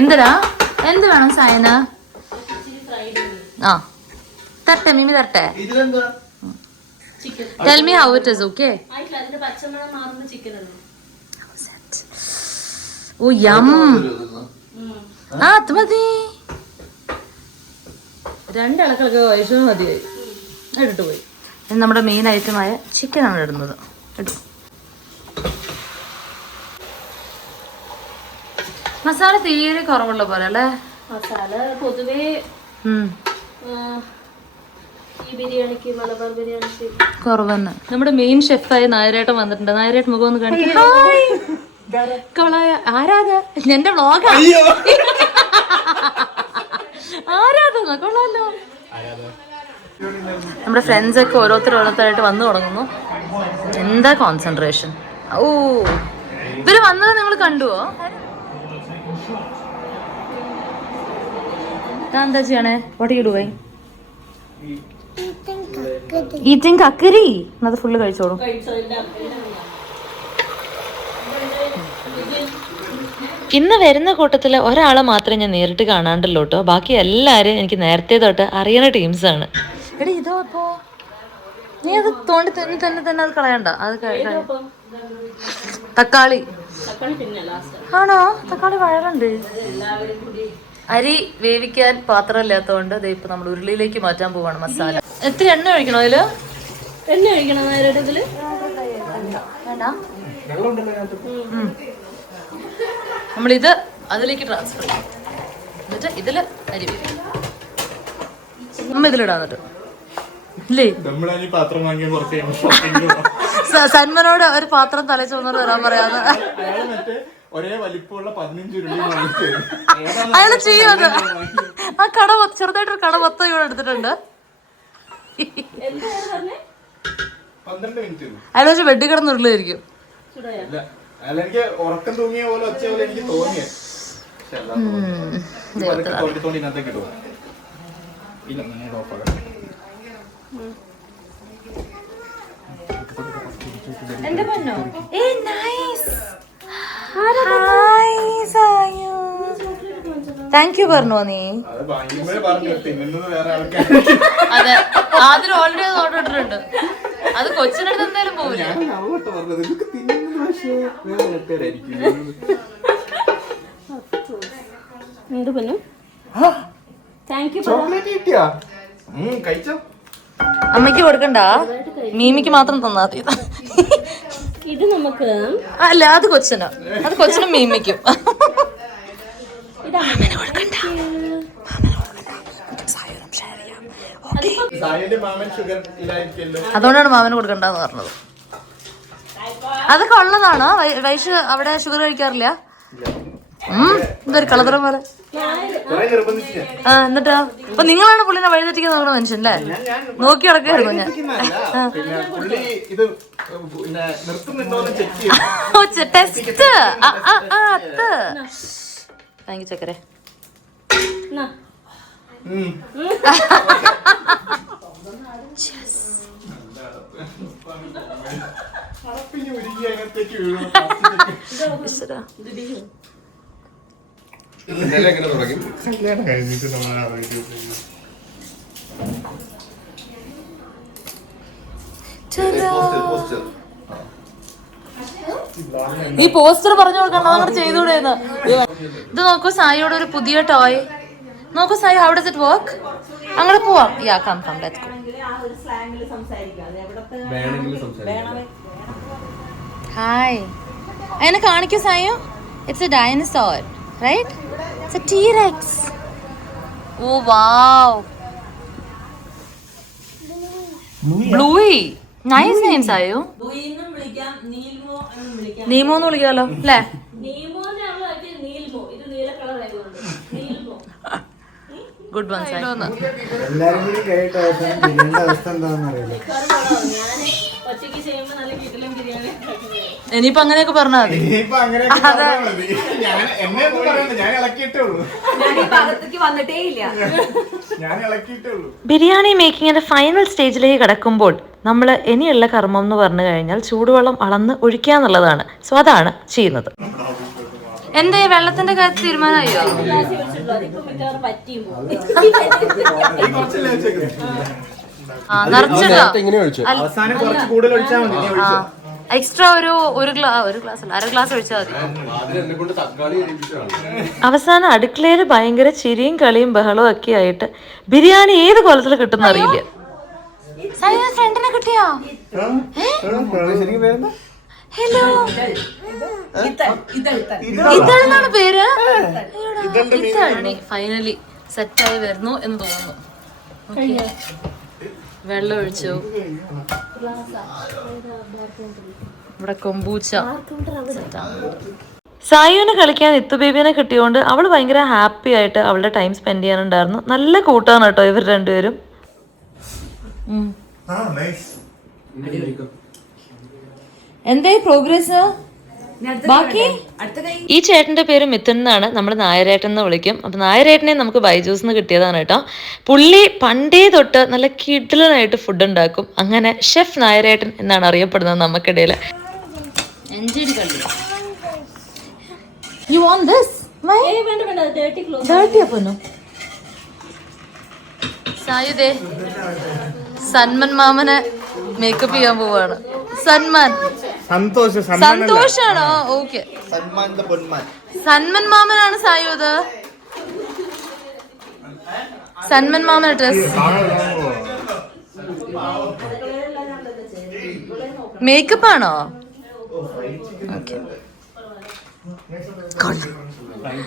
എന്തിനാ? എന്ത് വേണം സായന? ആ തരട്ടെ, മിമി തരട്ടെ. Tell me how it is, okay? Oh, yum. അത് മതി. 2 ഇളക്കളൊക്കെ വയസ്സ് മതിയായി. ഇട്ടിട്ട് പോയി. നമ്മുടെ മെയിൻ ഐറ്റമായ ചിക്കനാണ് ഇടുന്നത്. മസാല തീരെ കുറവുള്ള പോലെ അല്ലേ? മസാല പൊതുവേ ഈ ബിരിയാണിക്ക്, മലബാർ ബിരിയാണിക്ക് കുറവ് തന്നെ. നമ്മുടെ മെയിൻ ഷെഫായ നായരേട്ടൻ വന്നിട്ടുണ്ട്. നായരേട്ടൻ മുഖം ഒന്ന് കാണിക്കാം. ആരാധ എന്റെ വ്ളോഗാ. ആരാധന കൊള്ളാലോ. നമ്മുടെ ഫ്രണ്ട്സ് ഒക്കെ ഓരോരുത്തരായിട്ട് വന്നു തുടങ്ങുന്നു. എന്താ കോൺസെൻട്രേഷൻ. ഓ, ഇവര് വന്നത് നിങ്ങൾ കണ്ടുവോ? എന്താ ചെയ്യണേ? What you doing? ഈറ്റിംഗ് കക്കരി. അത് ഫുള്ള് കഴിച്ചോളൂ. ഇന്ന് വരുന്ന കൂട്ടത്തിൽ ഒരാളെ മാത്രമേ ഞാൻ നേരിട്ട് കാണാണ്ടല്ലോ കേട്ടോ. ബാക്കി എല്ലാവരും എനിക്ക് നേരത്തെ തൊട്ട് അറിയുന്ന ടീംസാണ്. എടി ഇതോ അപ്പോ നീ അത് തോണ്ടി തന്നെ അത് കളയണ്ട. അത് തക്കാളി ആണോ? തക്കാളി വഴലുണ്ട്. അരി വേവിക്കാൻ പാത്രം ഇല്ലാത്തതുകൊണ്ട് ഇപ്പൊ നമ്മൾ ഉരുളിയിലേക്ക് മാറ്റാൻ പോവാണ് മസാല. എത്ര എണ്ണ ഒഴിക്കണോ അതില്? എണ്ണ ഒഴിക്കണം നേരിട്ട് ഇതില്. വേണ്ട. നമ്മളിത് അതിലേക്ക് ട്രാൻസ്ഫർ ചെയ്യും. എന്നിട്ട് ഇതില് അരി വെക്കും. അമ്മ ഇതിലിടാന്നിട്ട് ഇല്ലേ? സന്മനോട് ഒരു പാത്രം തല ചുവന്നോട് വരാൻ പറയാന്ന് ഒരേ വലിപ്പമുള്ള 15 അയാള് ചെയ്യുന്നത്. ആ കട ചെറുതായിട്ടൊരു കട മൊത്തം ഇവിടെ എടുത്തിട്ടുണ്ട്. അയാൾ വെച്ച് വെട്ടി കിടന്നുള്ളിലായിരിക്കും. എനിക്ക് ഉറക്കം തൂങ്ങിയ പോലെ ഒച്ച പോലെ എനിക്ക് തോന്നിയത്. എന്റെ പൊന്നോ താങ്ക് യു പറഞ്ഞോ നീ? അതെ, ആദ്യം ഓൾറെഡി അത് ഓർഡർ ഇട്ടിട്ടുണ്ട്. അത് കൊച്ചിനടുത്ത് എന്തായാലും പോവില്ല. അമ്മയ്ക്ക് കൊടുക്കണ്ട, മീമിക്ക് മാത്രം തന്നാ മതി. ഇത് നമുക്ക് അല്ല, അത് കൊച്ചിനും മീമിക്കും. അതുകൊണ്ടാണ് മാമന് കൊടുക്കണ്ടെന്ന് പറഞ്ഞത്. അതൊക്കെ ഉള്ളതാണോ? വൈഷ് അവിടെ ഷുഗർ കഴിക്കാറില്ല? ഇതൊരു കളതറ പോലെ. എന്നിട്ടാ അപ്പൊ നിങ്ങളാണ് പുള്ളിനെ വഴിതെറ്റിക്കാൻ നോക്കണ മനുഷ്യൻ അല്ലേ? നോക്കി നടക്കായിരുന്നു ഞാൻ. ടെസ്റ്റ്. താങ്ക് യു ചക്കരെ. ഈ പോസ്റ്റർ പറഞ്ഞു കൊടുക്കണ്ട, അങ്ങനെ ചെയ്തുകൂടെ? ഇത് നോക്കൂ, സായിയോട് ഒരു പുതിയ ടോയ്. നോക്കൂ Sai, how does it work? അങ്ങനെ പോവാം. Ya come come let's go. Hi, അതിനെ കാണിക്കൂ സായോ. It's a dinosaur, right? It's a T rex. Oh wow, Bluey. Nice name സായോ. നീമോ എന്ന് വിളിക്കാലോ അല്ലേ? Good one Sai. എല്ലാരും കൂടി കേട്ടോ ബിരിയാണിയുടെ അവസ്ഥ എന്താണെന്ന് അറിയില്ല. ഇനിയിപ്പോ അങ്ങനെയൊക്കെ പറഞ്ഞാൽ മതി. ബിരിയാണി മേക്കിങ്ങിന്റെ ഫൈനൽ സ്റ്റേജിലേക്ക് കടക്കുമ്പോൾ നമ്മൾ ഇനിയുള്ള കർമ്മം എന്ന് പറഞ്ഞു കഴിഞ്ഞാൽ ചൂടുവെള്ളം അളന്ന് ഒഴിക്കുക എന്നുള്ളതാണ്. സോ അതാണ് ചെയ്യുന്നത്. എന്തേ വെള്ളത്തിന്റെ കാര്യത്തിൽ തീരുമാനമായോ? എക്സ്ട്രാ ഒരു ഗ്ലാസ് അല്ല, 1/2 ഗ്ലാസ് ഒഴിച്ചാൽ മതി. അവസാനം അടുക്കളയിൽ ഭയങ്കര ചിരിയും കളിയും ബഹളവും ഒക്കെ ആയിട്ട് ബിരിയാണി ഏത് കൊലത്തിൽ കിട്ടുന്ന അറിയില്ല. ഫ്രണ്ടിനെ കിട്ടിയോ? ഹലോ, ഇതാണ് പേര്. ഫൈനലി സെറ്റായി വരുന്നു എന്ന് തോന്നുന്നു. വെള്ളം ഒഴിച്ചു. ഇവിടെ കൊമ്പൂച്ച. സായുവിനെ കളിക്കാൻ ഇത്തു ബേബിനെ കിട്ടിയോണ്ട് അവള് ഭയങ്കര ഹാപ്പി ആയിട്ട് അവളുടെ ടൈം സ്പെൻഡ് ചെയ്യാനുണ്ടായിരുന്നു. നല്ല കൂട്ടാണ് കേട്ടോ ഇവർ രണ്ടുപേരും. എന്തായി പ്രോഗ്രസ്? ബാക്കി ഈ ചേട്ടന്റെ പേര് മിഥുൻ എന്നാണ്. നമ്മൾ നായരേട്ടൻ എന്ന് വിളിക്കും. അപ്പൊ നായരേട്ടനെ നമുക്ക് ബൈജൂസ് എന്ന് കിട്ടിയതാണ് കേട്ടോ. പുള്ളി പണ്ടേ തൊട്ട് നല്ല കിടിലനായിട്ട് ഫുഡ് ഉണ്ടാക്കും. അങ്ങനെ ഷെഫ് നായരേട്ടൻ എന്നാണ് അറിയപ്പെടുന്നത് നമുക്കിടയിൽ. You want this? Why? Dirty apano. സായുദേ, സന്മൻ മാമനെ മേക്കപ്പ് ചെയ്യാൻ പോവാണ്. സന്മാൻ സന്തോഷാണോ? ഓക്കെ, സന്മൻ മാമനാണ് സായുദ്. സന്മൻ മാമൻ ഡ്രസ് മേക്കപ്പ് ആണോ?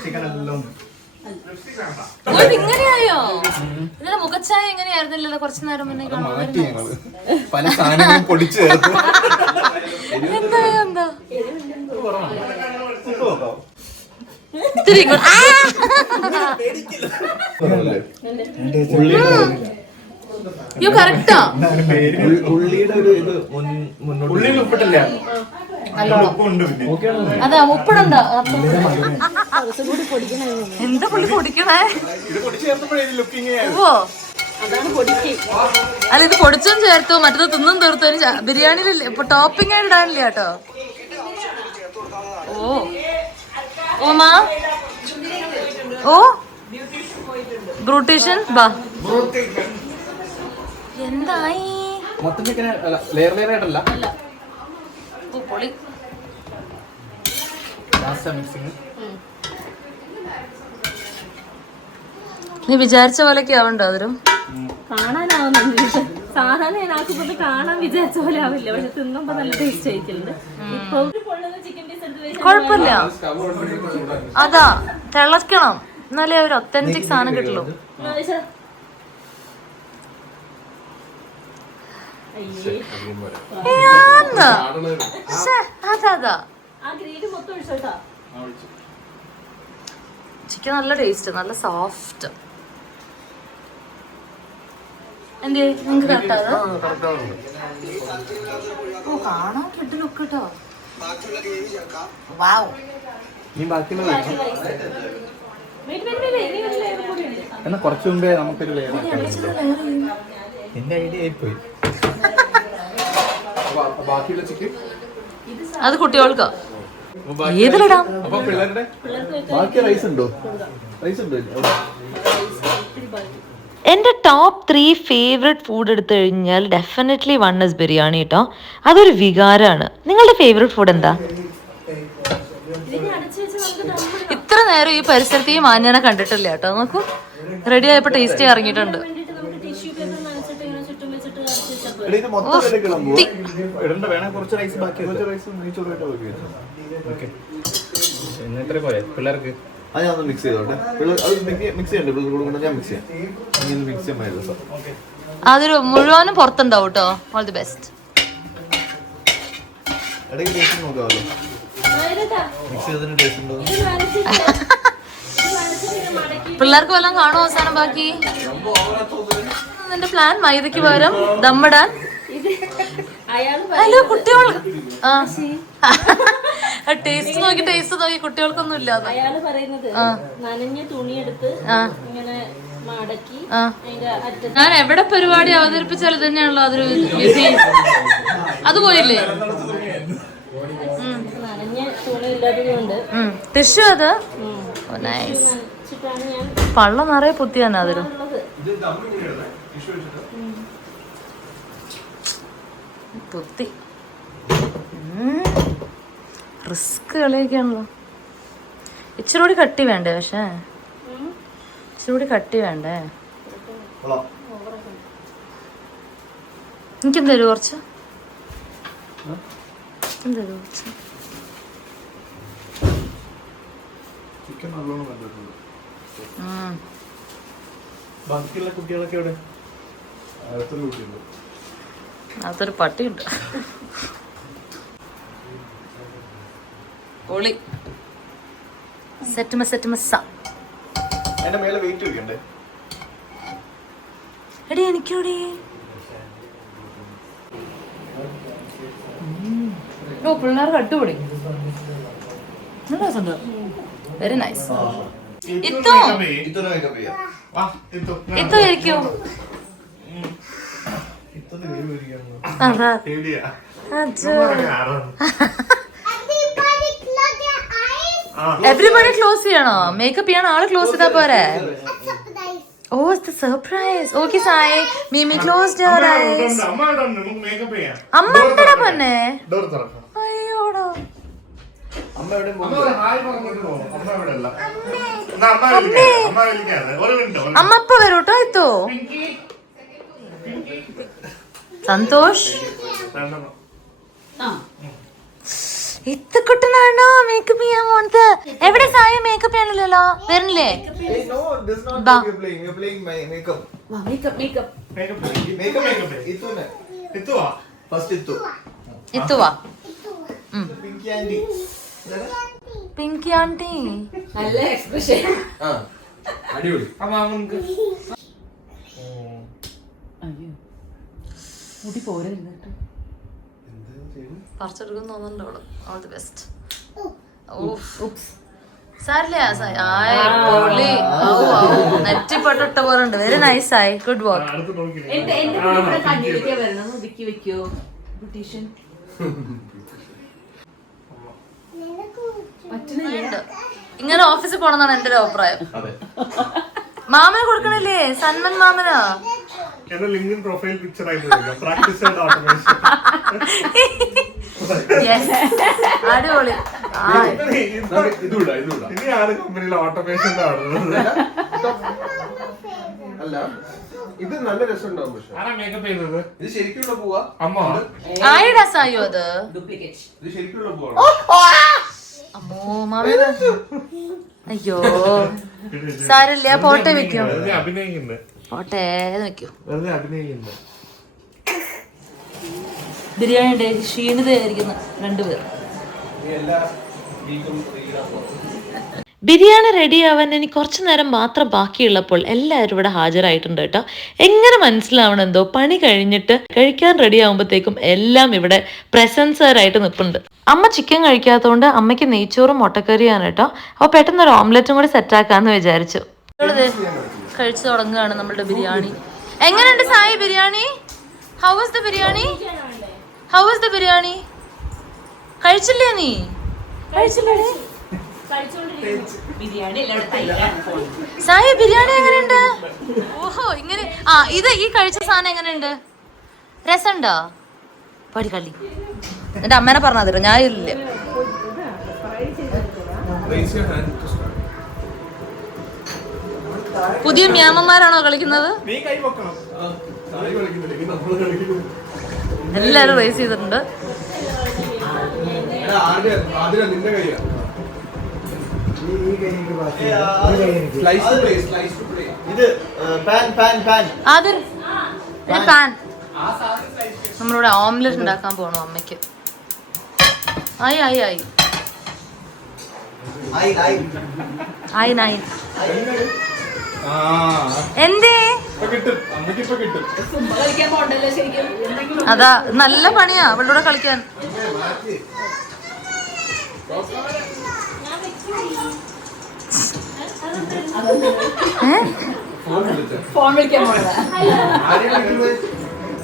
ചിക്കൻ എല്ലാം ഇങ്ങനെയായോ? ഇതിന്റെ മുഖച്ചായ എങ്ങനെയായിരുന്നില്ലല്ലോ കുറച്ചു നേരം മുന്നേ മാറ്റി ഞങ്ങള് പല സാധനങ്ങളും പൊടിച്ചു ചേർത്ത്. എന്താ കറക്റ്റാ. ഉള്ളിയുടെ ഒരു ഇത് ഉള്ളിയിൽ ഉപ്പിട്ടില്ല. അതാ ഉപ്പിടണ്ട. എന്താ പുള്ളി പൊടിക്കണേ? ഓ അല്ല, ഇത് പൊടിച്ചും ചേർത്തു, മറ്റത് തിന്നും തീർത്തു. ബിരിയാണിയിലില്ല ഇപ്പൊ ടോപ്പിംഗ് ആയിട്ട് ഇടാനില്ല കേട്ടോ. ഓമാ ഓ ബ്യൂട്ടീഷ്യൻ ബാ. എന്തായി മൊത്തം ചിക്കൻ ലെയർ ലെയർ ആയിട്ടല്ല. പൊളി. നീ വിചാരിച്ച പോലെയൊക്കെ ആവണ്ടോ അതിലും കാണാനാവുന്നുണ്ട്. സാധാരണ ഞാൻ ആക്കുമ്പോൾ കാണാൻ വിചാരിച്ച പോലെ ആവില്ല, പക്ഷെ തിന്നുമ്പോ നല്ല ടേസ്റ്റ് ആയിരിക്കുന്നുണ്ട്. ഇപ്പൊ ചിക്കൻ പീസ് എടുത്ത് കുഴപ്പമില്ല. അതാ തിളക്കണം, എന്നാലേ ഒരു ഒത്തന്റിക് സാധനം കിട്ടുള്ളൂ. അതാ ചിക്കൻ നല്ല ടേസ്റ്റ്, നല്ല സോഫ്റ്റ്. എന്തേ നിങ്ങക്ക് കറക്റ്റാ? ഓ കാണാൻ കിട്ടുന്നൊക്കെ കേട്ടോ. വാവ്. എന്നാ കുറച്ചു മുമ്പേ നമുക്കൊരു ലെയർ എന്റെ ഐഡിയ ആയിപ്പോയി. ബാക്കിയുള്ള ചിക്കൻ അത് കുട്ടികൾക്കോ ഏതിലിടാം? അപ്പൊ പിള്ളേരുടെ ബാക്കി റൈസ് ഉണ്ടോ? റൈസ് ഉണ്ടോ? എൻ്റെ ടോപ്പ് 3 ഫേവറേറ്റ് ഫുഡ് എടുത്തു കഴിഞ്ഞാൽ ഡെഫിനറ്റ്ലി 1 ഇസ് ബിരിയാണി കേട്ടോ. അതൊരു വികാരമാണ്. നിങ്ങളുടെ ഫേവറേറ്റ് ഫുഡ് എന്താ? ഇത്ര നേരം ഈ പരിസരത്ത് ഈ മാഞ്ഞാനെ കണ്ടിട്ടില്ല കേട്ടോ. നോക്കൂ, റെഡി ആയപ്പോ ടേസ്റ്റ് ഇറങ്ങിയിട്ടുണ്ട്. പിള്ളേർക്ക് അത് ഞാൻ മിക്സ് ചെയ്തോട്ടെ. അത് മിക്സ് ചെയ്യണ്ടേ? ഞാൻ മിക്സ് ചെയ്യാം. മിക്സ് ചെയ്യാൻ അതൊരു മുഴുവനും പുറത്തുണ്ടാവും കേട്ടോ. All the best. ഇടയ്ക്ക് ടേസ്റ്റ് നോക്കാമല്ലോ. മിക്സ് ചെയ്തതിന് ടേസ്റ്റ് ഉണ്ടോ? പിള്ളേർക്ക് വല്ലതും കാണുമോ അവസാനം ബാക്കി? എന്റെ പ്ലാൻ മൈദക്ക് പകരം ദമ്മിടാൻ. ഹലോ കുട്ടികൾ, ടേസ്റ്റ് നോക്കി കുട്ടികൾക്കൊന്നും ഇല്ലാതെ. അയാള് പറയുന്നത് നനഞ്ഞ തുണിയെടുത്ത് ഇങ്ങനെ മടക്കി ഞാൻ എവിടെ പരിപാടി അവതരിപ്പിച്ചാൽ തന്നെയാണല്ലോ അതൊരു വിധി. അതുപോലില്ലേ നനഞ്ഞ തുണി ഇല്ലാത്തത് കൊണ്ട് ടിഷ്യൂ അത് പള്ള നിറയെ പുത്തി തന്നെ അതിലും. പുത്തി റിസ്ക് കളിയൊക്കെയാണല്ലോ. ഇച്ചിരി കൂടി കട്ടി വേണ്ടേ? പക്ഷേ ഇച്ചിരി കൂടി കട്ടി വേണ്ടേ? എനിക്കെന്തരും കുറച്ച് എന്തരും കുറച്ച് ബാക്കിയുള്ള കുട്ടികളൊക്കെ എവിടെ? അതൊരു പട്ടിയുണ്ട്. പൊളി. സെറ്റ് എന്റെ മേലെ വെയിറ്റ് വെക്കണ്ടേ? എടി എനിക്കോടി. ഓ പിള്ളേർക്ക് അടിപൊളി. Very nice. ഇത്തോ ഇരിക്കൂ. എവരിബഡി ക്ലോസ് ചെയ്യണോ? മേക്കപ്പ് ചെയ്യണോ? ആള് ക്ലോസ് ചെയ്താ പോരെ? Oh it's a surprise. Okay Sai, Mimi closed your eyes. അമ്മ എന്തടാ പൊന്നെ? അയ്യോടാ. അമ്മ ഇപ്പൊ വരൂട്ടോ. എത്തോ സന്തോഷ്. ഇത്തക്കുട്ടനാണോ മേക്കപ്പ് ചെയ്യാൻ പോണത്? എവിടെ സായ മേക്കപ്പ് ചെയ്യണില്ലല്ലോ, വരുന്നില്ലേ? Hey, no, this is not Ba. what you're playing. You're playing my makeup. Makeup Ittu. First ittu. ഇത്തുവാ Pinky aunty. പിങ്കി ആന്റി. നല്ല എക്സ്പ്രഷൻ. അടിപൊളി. പറിച്ചെടുക്കും തോന്നുന്നുണ്ടോ? All the best. സാരില്ല, നെറ്റിപ്പെട്ടിട്ട പോലെ ഉണ്ട്. വെരി നൈസ് ആയി, ഗുഡ് വർക്ക്. കണ്ണിലേക്ക് വരണം, ഒതുക്കി വെക്കോ ബ്യൂട്ടീഷ്യൻ. ഇങ്ങനെ ഓഫീസിൽ പോണെന്നാണ് എന്റെ ഒരു അഭിപ്രായം. അതെ. മാമന് കൊടുക്കണില്ലേ? സന്മൻ മാമനാ. ലിങ്കിൻ പ്രൊഫൈൽ പിക്ചർ ആയി പ്രാക്ടീസ് ആൻഡ് ഓട്ടോമേഷൻ. അടിപൊളി. ഇനിയാണ് കമ്പനിയിൽ ഓട്ടോമേഷൻ അല്ല, ഇത് നല്ല രസമുണ്ടാവും. പക്ഷെ ആരാ മേക്കപ്പ് ചെയ്തത്? ഇത് ശരിക്കുള്ള പൂവാ? അമ്മ. ആയിടാ സായോ അത്? ഡ്യൂപ്ലിക്കേറ്റ്. ഇത് ശരിക്കുള്ള പൂവാണ്. അമ്മോ മാമ. അയ്യോ സാരില്ല, പോട്ടെ വെക്കോ. വെറുതെ അഭിനയിക്കുന്നത്. പോട്ടെ വെക്കോ. വെറുതെ അഭിനയിക്കുന്നത്. ബിരിയാണിയുടെ ക്ഷീണിതയായിരിക്കുന്ന രണ്ടുപേർ. ബിരിയാണി റെഡിയാവാൻ ഇനി കുറച്ചു നേരം മാത്രം ബാക്കിയുള്ളപ്പോൾ എല്ലാവരും ഇവിടെ ഹാജരായിട്ടുണ്ട് കേട്ടോ. എങ്ങനെ മനസ്സിലാവണമെന്തോ, പണി കഴിഞ്ഞിട്ട് കഴിക്കാൻ റെഡി ആകുമ്പോഴത്തേക്കും എല്ലാം ഇവിടെ പ്രസൻസറായിട്ട് നിൽപ്പുണ്ട്. അമ്മ ചിക്കൻ കഴിക്കാത്തതുകൊണ്ട് അമ്മയ്ക്ക് നെയ്ച്ചോറും മുട്ടക്കറിയാണ് കേട്ടോ. അപ്പോൾ പെട്ടെന്ന് ഒരു ഓംലെറ്റും കൂടി സെറ്റാക്കാന്ന് വിചാരിച്ചു. കഴിച്ചു തുടങ്ങുകയാണ് നമ്മളുടെ ബിരിയാണി. എങ്ങനെയുണ്ട് Sai biryani? How was the biryani? How was the biryani? കഴിച്ചില്ലേ നീ? കഴിച്ചില്ലേ സായി? ബിരിയാണി എങ്ങനെയുണ്ട്? ഓഹോ, ഇങ്ങനെ. ഇത് ഈ കഴിച്ച സാധനം എങ്ങനെയുണ്ട്? രസമുണ്ടോ? പടികളി എന്റെ അമ്മേനെ പറഞ്ഞാ തരോ, ഞാൻ ഇല്ല. പുതിയ മ്യാമന്മാരാണോ കളിക്കുന്നത്? എല്ലാരും റേസ് ചെയ്തിട്ടുണ്ട്. നമ്മളിവിടെ ഓംലെറ്റ് ഉണ്ടാക്കാൻ പോണു അമ്മയ്ക്ക്. ആയി ആയി ആയി ആയി നായി. എന്തേ? അതാ നല്ല പണിയാ അവളുടെ കൂടെ കളിക്കാൻ.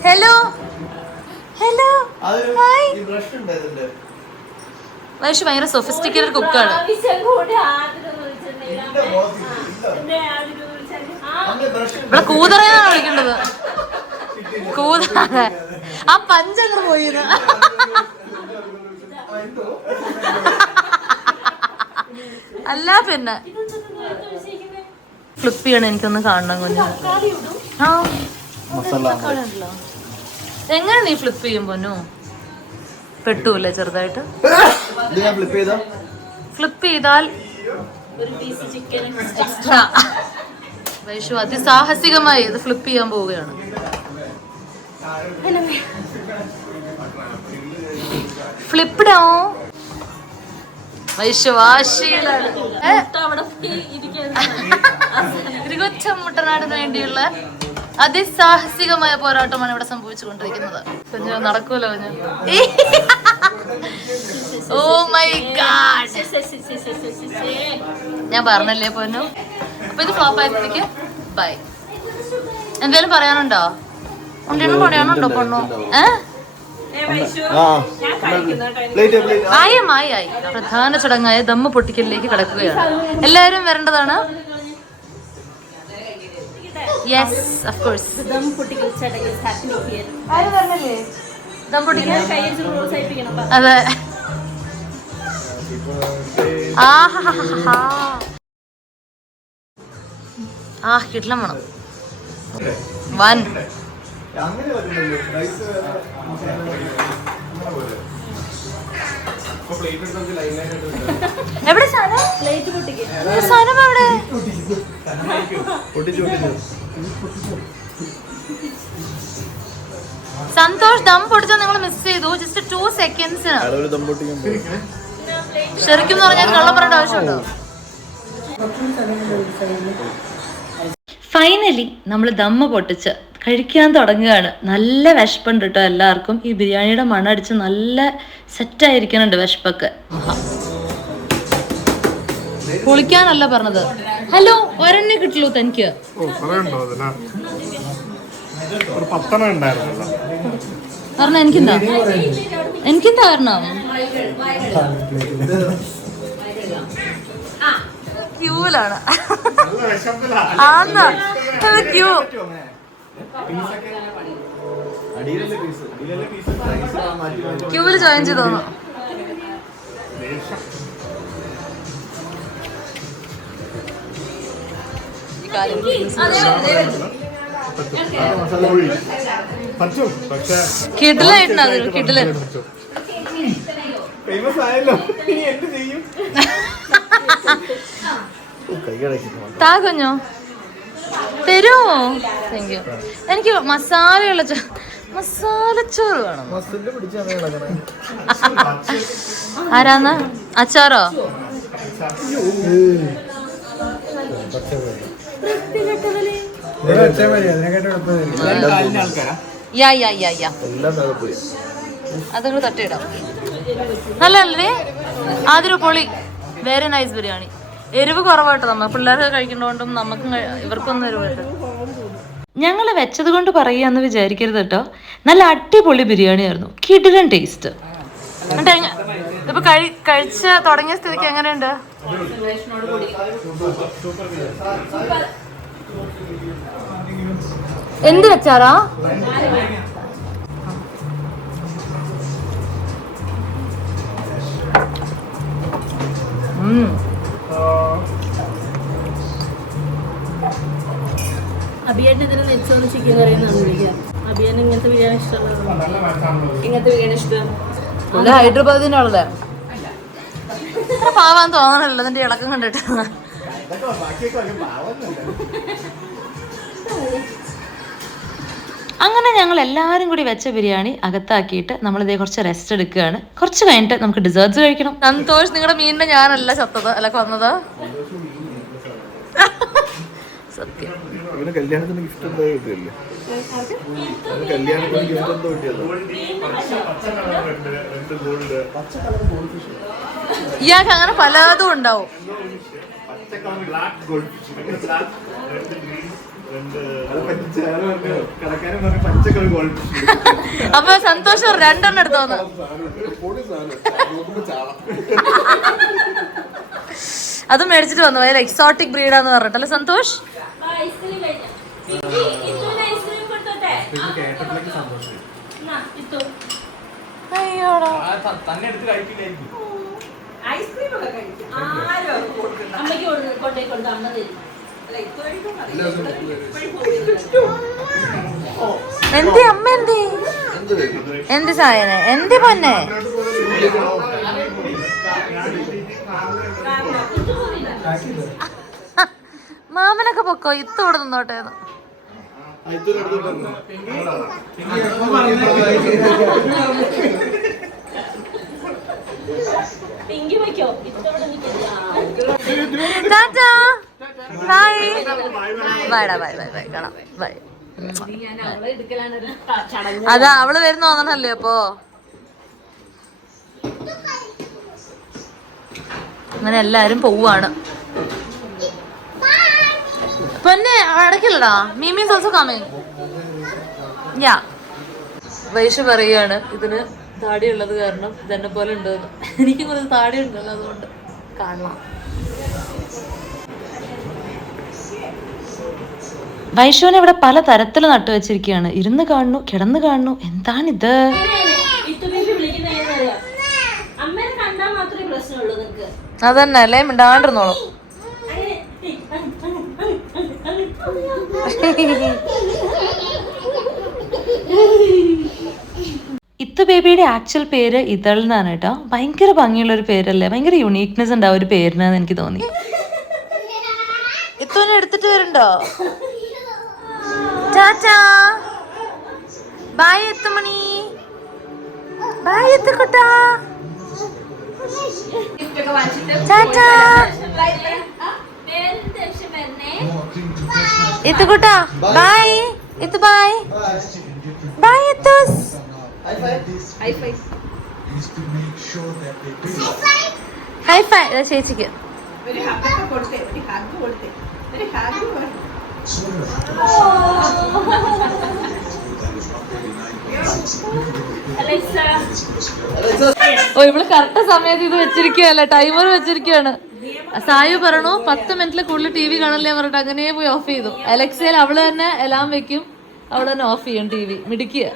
Hello hello hi. വൈഷു ഭയങ്കര സൊഫിസ്റ്റിക്കേറ്റഡ് കുക്കാണ്. ഇവിടെ കൂതറയെന്നാണ് വിളിക്കേണ്ടത്. കൂതറ. ആ പഞ്ചങ്ങ് പോയത്. അല്ല പിന്നെ ഫ്ലിപ്പ് ചെയ്യണം, എനിക്കൊന്ന് കാണണം കുഞ്ഞു. എങ്ങനെ നീ ഫ്ലിപ്പ് ചെയ്യും പൊന്നു? പെട്ടൂല്ലേ ചെറുതായിട്ട്? ഫ്ലിപ്പ് ചെയ്താൽ എക്സ്ട്രാ. വൈഷു അതിസാഹസികമായി ഇത് ഫ്ലിപ്പ് ചെയ്യാൻ പോവുകയാണ്. ഫ്ലിപ്പ്ഡോ? വൈഷു വാശിയിലാണ്. മുട്ടനാടിന് വേണ്ടിയുള്ള അതിസാഹസികമായ പോരാട്ടമാണ് ഇവിടെ സംഭവിച്ചുകൊണ്ടിരിക്കുന്നത്. കുഞ്ഞു നടക്കൂലോ കുഞ്ഞു? ഓ മൈ ഗാഡ്, ഞാൻ പറഞ്ഞല്ലേ പൊന്നു. അപ്പൊ ഇത് ഫ്ലോപ്പ് ആയപ്പോഴേക്ക് ബൈ. എന്തേലും പറയാനുണ്ടോ? ഒന്നും പറയാനുണ്ടോ പൊണ്ണു? ആയി. പ്രധാന ചടങ്ങായ ദമ്മ് പൊട്ടിക്കലിലേക്ക് കടക്കുകയാണ്. എല്ലാവരും വരേണ്ടതാണ്. Yes of course. ദം പൊട്ടിക്കൽ ചടങ്ങ് is happening here. ദം പൊട്ടിക്കൽ. പ്രോത്സാഹിപ്പിക്കണം. അതെ. കിട്ടണം വേണം. വൻ എവിടെ സാധനം? സാധനം എവിടെ? സന്തോഷ് ദം പൊട്ടിച്ചാൽ നിങ്ങൾ മിസ് ചെയ്തു. ജസ്റ്റ് 2 സെക്കൻഡ്സിന്. ശരിക്കും പറഞ്ഞാൽ കള്ളം പറയേണ്ട ആവശ്യമുണ്ടോ? ഫൈനലി നമ്മൾ ദമ്മ പൊട്ടിച്ച് കഴിക്കാൻ തുടങ്ങുകയാണ്. നല്ല വിശപ്പുണ്ട് കേട്ടോ എല്ലാവർക്കും. ഈ ബിരിയാണിയുടെ മണടിച്ച് നല്ല സെറ്റായിരിക്കുന്നുണ്ട് വിശപ്പൊക്കെ. പൊളിക്കാനല്ല പറഞ്ഞത്. ഹലോ, ഒരെണ്ണേ കിട്ടുള്ളൂ തനിക്ക്. കാരണം എനിക്കെന്താ കാരണം ക്യൂലാണ്. ക്യൂ ക്യൂവിൽ ജോയിൻ ചെയ്ത് തോന്നുന്നു. കിടിലായിട്ടുണ്ട്. അതൊരു കിടിലൻ. താ കുഞ്ഞോ തരുമോ? Thank you. എനിക്ക് മസാലയുള്ള മസാലച്ചോറ് വേണം. ആരാന്ന്? അച്ചാറോ? അതങ്ങോട്ട് തട്ടിയിടാം. നല്ലല്ലേ? അതൊരു പൊളി. Very nice biryani. എരിവ് കുറവാട്ടോ. നമ്മൾ പിള്ളേർക്ക് കഴിക്കുന്നതുകൊണ്ടും നമുക്കും ഇവർക്കൊന്നും എരിവ്. ഞങ്ങൾ വെച്ചത് കൊണ്ട് പറയുകയെന്ന് വിചാരിക്കരുത് കേട്ടോ. നല്ല അടിപൊളി ബിരിയാണി ആയിരുന്നു. കിടിലൻ ടേസ്റ്റ്. ഇപ്പൊ കഴിച്ച് തുടങ്ങിയ സ്ഥിതിക്ക് എങ്ങനെയുണ്ട്? എന്ത് വെച്ചാറാ? അഭിയേട്ടൻ ഇതിന് നെച്ചോറ് ചിക്കൻ കറി എന്നാണ് വിളിക്കുക. അഭിയേട്ടൻ ഇങ്ങനത്തെ ബിരിയാണി ഇഷ്ടമല്ല. ഇങ്ങനത്തെ ബിരിയാണി ഇഷ്ടം. ഹൈദരാബാദിന്റെ ആളല്ലേ? പാവാൻ തോന്നണല്ലോ നിന്റെ ഇളക്കം കണ്ടിട്ട്. അങ്ങനെ ഞങ്ങൾ എല്ലാവരും കൂടി വെച്ച ബിരിയാണി അകത്താക്കിയിട്ട് നമ്മളിതേ കുറച്ച് റെസ്റ്റ് എടുക്കുകയാണ്. കുറച്ച് കഴിഞ്ഞിട്ട് നമുക്ക് ഡിസേർട്ട്സ് കഴിക്കണം. സന്തോഷ്, നിങ്ങളുടെ മീനിന്റെ ഞാനല്ല ചത്തത് അല്ല കൊന്നത്. സത്യം. കല്യാണത്തിന് ഗിഫ്റ്റ് എന്താ കിട്ടിയല്ലേ? കല്യാണത്തിന് ഗിഫ്റ്റ് എന്തോ കിട്ടിയല്ലോ. ഇയാൾക്ക് അങ്ങനെ പലതും ഉണ്ടാവും. അപ്പൊ സന്തോഷം 2 എണ്ണം എടുത്തോന്ന്. അത് മേടിച്ചിട്ട് വന്നു. അതിൽ എക്സോട്ടിക് ബ്രീഡാന്ന് പറഞ്ഞിട്ടല്ലേ സന്തോഷ്? അയ്യോടാ. ഐസ്ക്രീം ഒക്കെ കഴിക്കും. ആരും കൊടുക്കണ്ട. എന്റെ അമ്മ എന്തേ? എന്ത് സായന? എന്റെ പൊന്നെ. മാമനൊക്കെ പൊക്കോ. ഇത്തോടെ നിന്നോട്ടെ. അതാ അവള് വരുന്ന തോന്നണല്ലേ? അപ്പൊ അങ്ങനെ എല്ലാരും പോവാണ്. പൊന്നെ അടക്കില്ലടാ. മീമീസ് ഓൾസോ കമ്മിങ്. യാ. വൈഷ് പറയാണ് ഇതിന് താടി ഉള്ളത് കാരണം ഇതെന്നെ പോലെ ഉണ്ടെന്ന്. എനിക്ക് കുറച്ച് താടി ഉണ്ടല്ലോ, അതുകൊണ്ട് കാണാം. വൈഷുവിനെ ഇവിടെ പല തരത്തിൽ നട്ടു വെച്ചിരിക്കുകയാണ്. ഇരുന്ന് കാണുന്നു, കിടന്ന് കാണുന്നു. എന്താണിത്? അതന്നെ അല്ലേ, മിണ്ടാണ്ടിരുന്നോളൂ. ഇത്തു ബേബിയുടെ ആക്ച്വൽ പേര് ഇതൾ എന്നാണ് കേട്ടോ. ഭയങ്കര ഭംഗിയുള്ളൊരു പേരല്ലേ, ഭയങ്കര യുണീക്നെസ് ഉണ്ട് ആ ഒരു പേരിനെന്ന് എനിക്ക് തോന്നി. ഇത്തോനെ എടുത്തിട്ട് വരുന്നുണ്ടോ? ടാറ്റാ ബൈ എത്തുമണി, ബൈ എത്തുകുട്ടാ, ടാറ്റാ എത്തുകുട്ടാ, ബൈ എത്തു, ബൈ ബൈ എത്തുസ്, ഹൈ ഫൈ ചേച്ചിക്ക്. ഒരു ഹഗ് കൊടുത്തേ, ഒരു ഹഗ് കൊടുത്തേ, ഒരു ഹഗ് കൊടുത്തേ. ഓ ഇവള് കറക്റ്റ് സമയത്ത് ഇത് വെച്ചിരിക്കുകയല്ല, ടൈമർ വെച്ചിരിക്കുകയാണ്. സായു പറയണു 10 മിനിറ്റിൽ കൂടുതൽ TV കാണില്ലേ പറഞ്ഞിട്ട് അങ്ങനെ പോയി ഓഫ് ചെയ്തു. അലക്സയിൽ അവള് തന്നെ എല്ലാം വെക്കും, അവള് തന്നെ ഓഫ് ചെയ്യും TV. മിടിക്കുക.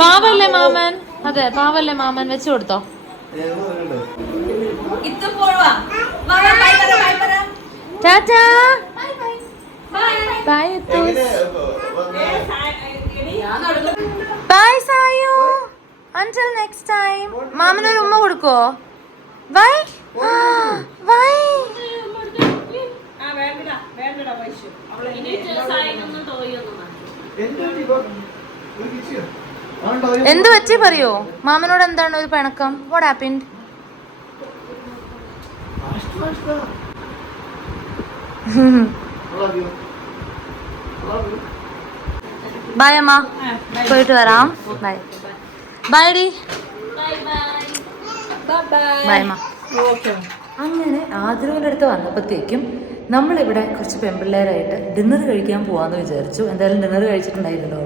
പാവല്ലേ മാമൻ? അതെ പാവല്ലേ മാമൻ, വെച്ചു കൊടുത്തോ. Tata bye bye Sayu, until next time. മാമനൊരു ഉമ്മ കൊടുക്കോ? Bye bye. എന്ത് പറ്റി പറയോ? മാമനോട് എന്താണ് ഒരു പിണക്കം? What happened? ബൈ അമ്മ, പോയിട്ട് വരാം. ബൈ ബൈ ഡി, ബൈ അമ്മ. അങ്ങനെ ആദ്രവിൻ്റെ അടുത്ത് വന്നപ്പോഴത്തേക്കും നമ്മളിവിടെ കുറച്ച് പെൺപിള്ളേരായിട്ട് ഡിന്നർ കഴിക്കാൻ പോകാമെന്ന് വിചാരിച്ചു. എന്തായാലും ഡിന്നർ കഴിച്ചിട്ടുണ്ടായിരുന്നല്ലോ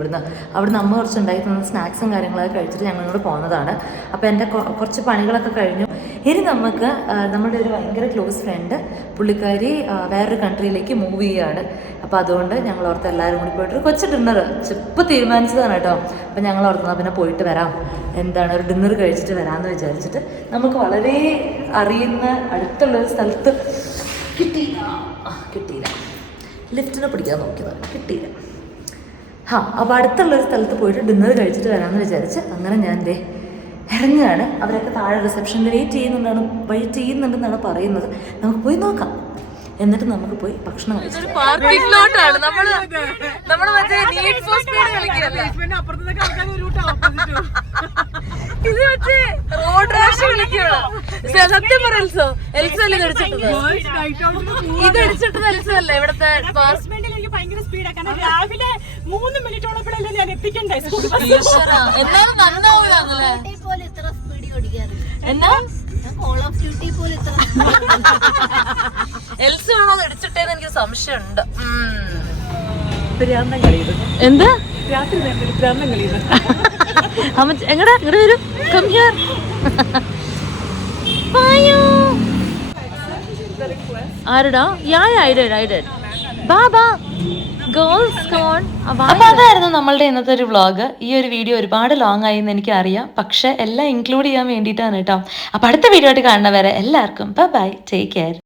അവിടുന്ന് അമ്മ കുറച്ച് ഉണ്ടായി തന്ന സ്നാക്സും കാര്യങ്ങളൊക്കെ കഴിച്ചിട്ട് ഞങ്ങളിവിടെ പോകുന്നതാണ്. അപ്പോൾ എൻ്റെ കുറച്ച് പണികളൊക്കെ കഴിഞ്ഞു. ഇനി നമുക്ക് നമ്മുടെ ഒരു ഭയങ്കര ക്ലോസ് ഫ്രണ്ട് പുള്ളിക്കാരി വേറൊരു കൺട്രിയിലേക്ക് മൂവ് ചെയ്യുകയാണ്. അപ്പോൾ അതുകൊണ്ട് ഞങ്ങൾ ഓർത്ത് എല്ലാവരും കൂടി പോയിട്ട് ഒരു കൊച്ചു ഡിന്നർ ഇപ്പോൾ തീരുമാനിച്ചതാണ് കേട്ടോ. അപ്പോൾ ഞങ്ങൾ ഓർത്തുന്നത് പിന്നെ പോയിട്ട് വരാം, എന്താണ് ഒരു ഡിന്നർ കഴിച്ചിട്ട് വരാമെന്ന് വിചാരിച്ചിട്ട്. നമുക്ക് വളരെ അറിയുന്ന അടുത്തുള്ളൊരു സ്ഥലത്ത് കിട്ടിയില്ല, ലിഫ്റ്റിനെ പിടിക്കാൻ നോക്കിയത് കിട്ടിയില്ല. അപ്പോൾ അടുത്തുള്ളൊരു സ്ഥലത്ത് പോയിട്ട് ഡിന്നർ കഴിച്ചിട്ട് വരാമെന്ന് വിചാരിച്ച് അങ്ങനെ ഞാൻ ദേ ഇറങ്ങുകയാണ്. അവരൊക്കെ താഴെ റിസപ്ഷനിൽ വെയിറ്റ് ചെയ്യുന്നുണ്ടെന്നാണ് പറയുന്നത്. നമുക്ക് പോയി നോക്കാം, എന്നിട്ട് നമുക്ക് പോയി ഭക്ഷണം കഴിച്ചിട്ട് പാർക്കിങ്ങിലോട്ടാണ് നമ്മൾ മറ്റേ നീഡ് ഫോർ സ്പീഡ് കളിക്കുകയല്ലേ, ഇത് മറ്റേ റോഡ് റാഷ് കളിക്കുകയാണ്. സത്യം പറ എൽസോ, എൽസല്ലേ ഇത് അടിച്ചിട്ടത്? ഇത് അടിച്ചിട്ടത് എൽസല്ലേ ഇവിടുത്തെ? ഭയങ്കര സ്പീഡാണ്, കാരണം രാവിലെ 3 മിനിറ്റോളപ്പോഴല്ലേ ഞാൻ എത്തിക്കണ്ടേ. എന്നാലും നന്നാവൂലേ എന്നാ എൽസ ആണോ അത് അടിച്ചിട്ടേന്ന് എനിക്ക് സംശയമുണ്ട്. എന്ത് എങ്ങടാ ഇങ്ങോട്ട് വരൂ, കം ഹിയർ. ആരുടാ? I did. ബാബാ ഗേൾസ് കോൺ. അപ്പോൾ അതായിരുന്നു നമ്മളുടെ ഇന്നത്തെ ഒരു വ്ളോഗ്. ഈ ഒരു വീഡിയോ ഒരുപാട് ലോങ് ആയി എന്ന് എനിക്കറിയാം, പക്ഷെ എല്ലാം ഇൻക്ലൂഡ് ചെയ്യാൻ വേണ്ടിയിട്ടാണ് കേട്ടോ. അപ്പോൾ അടുത്ത വീഡിയോ ആയിട്ട് കാണുന്നവരെ എല്ലാവർക്കും ബൈ, ടേക്ക് കെയർ.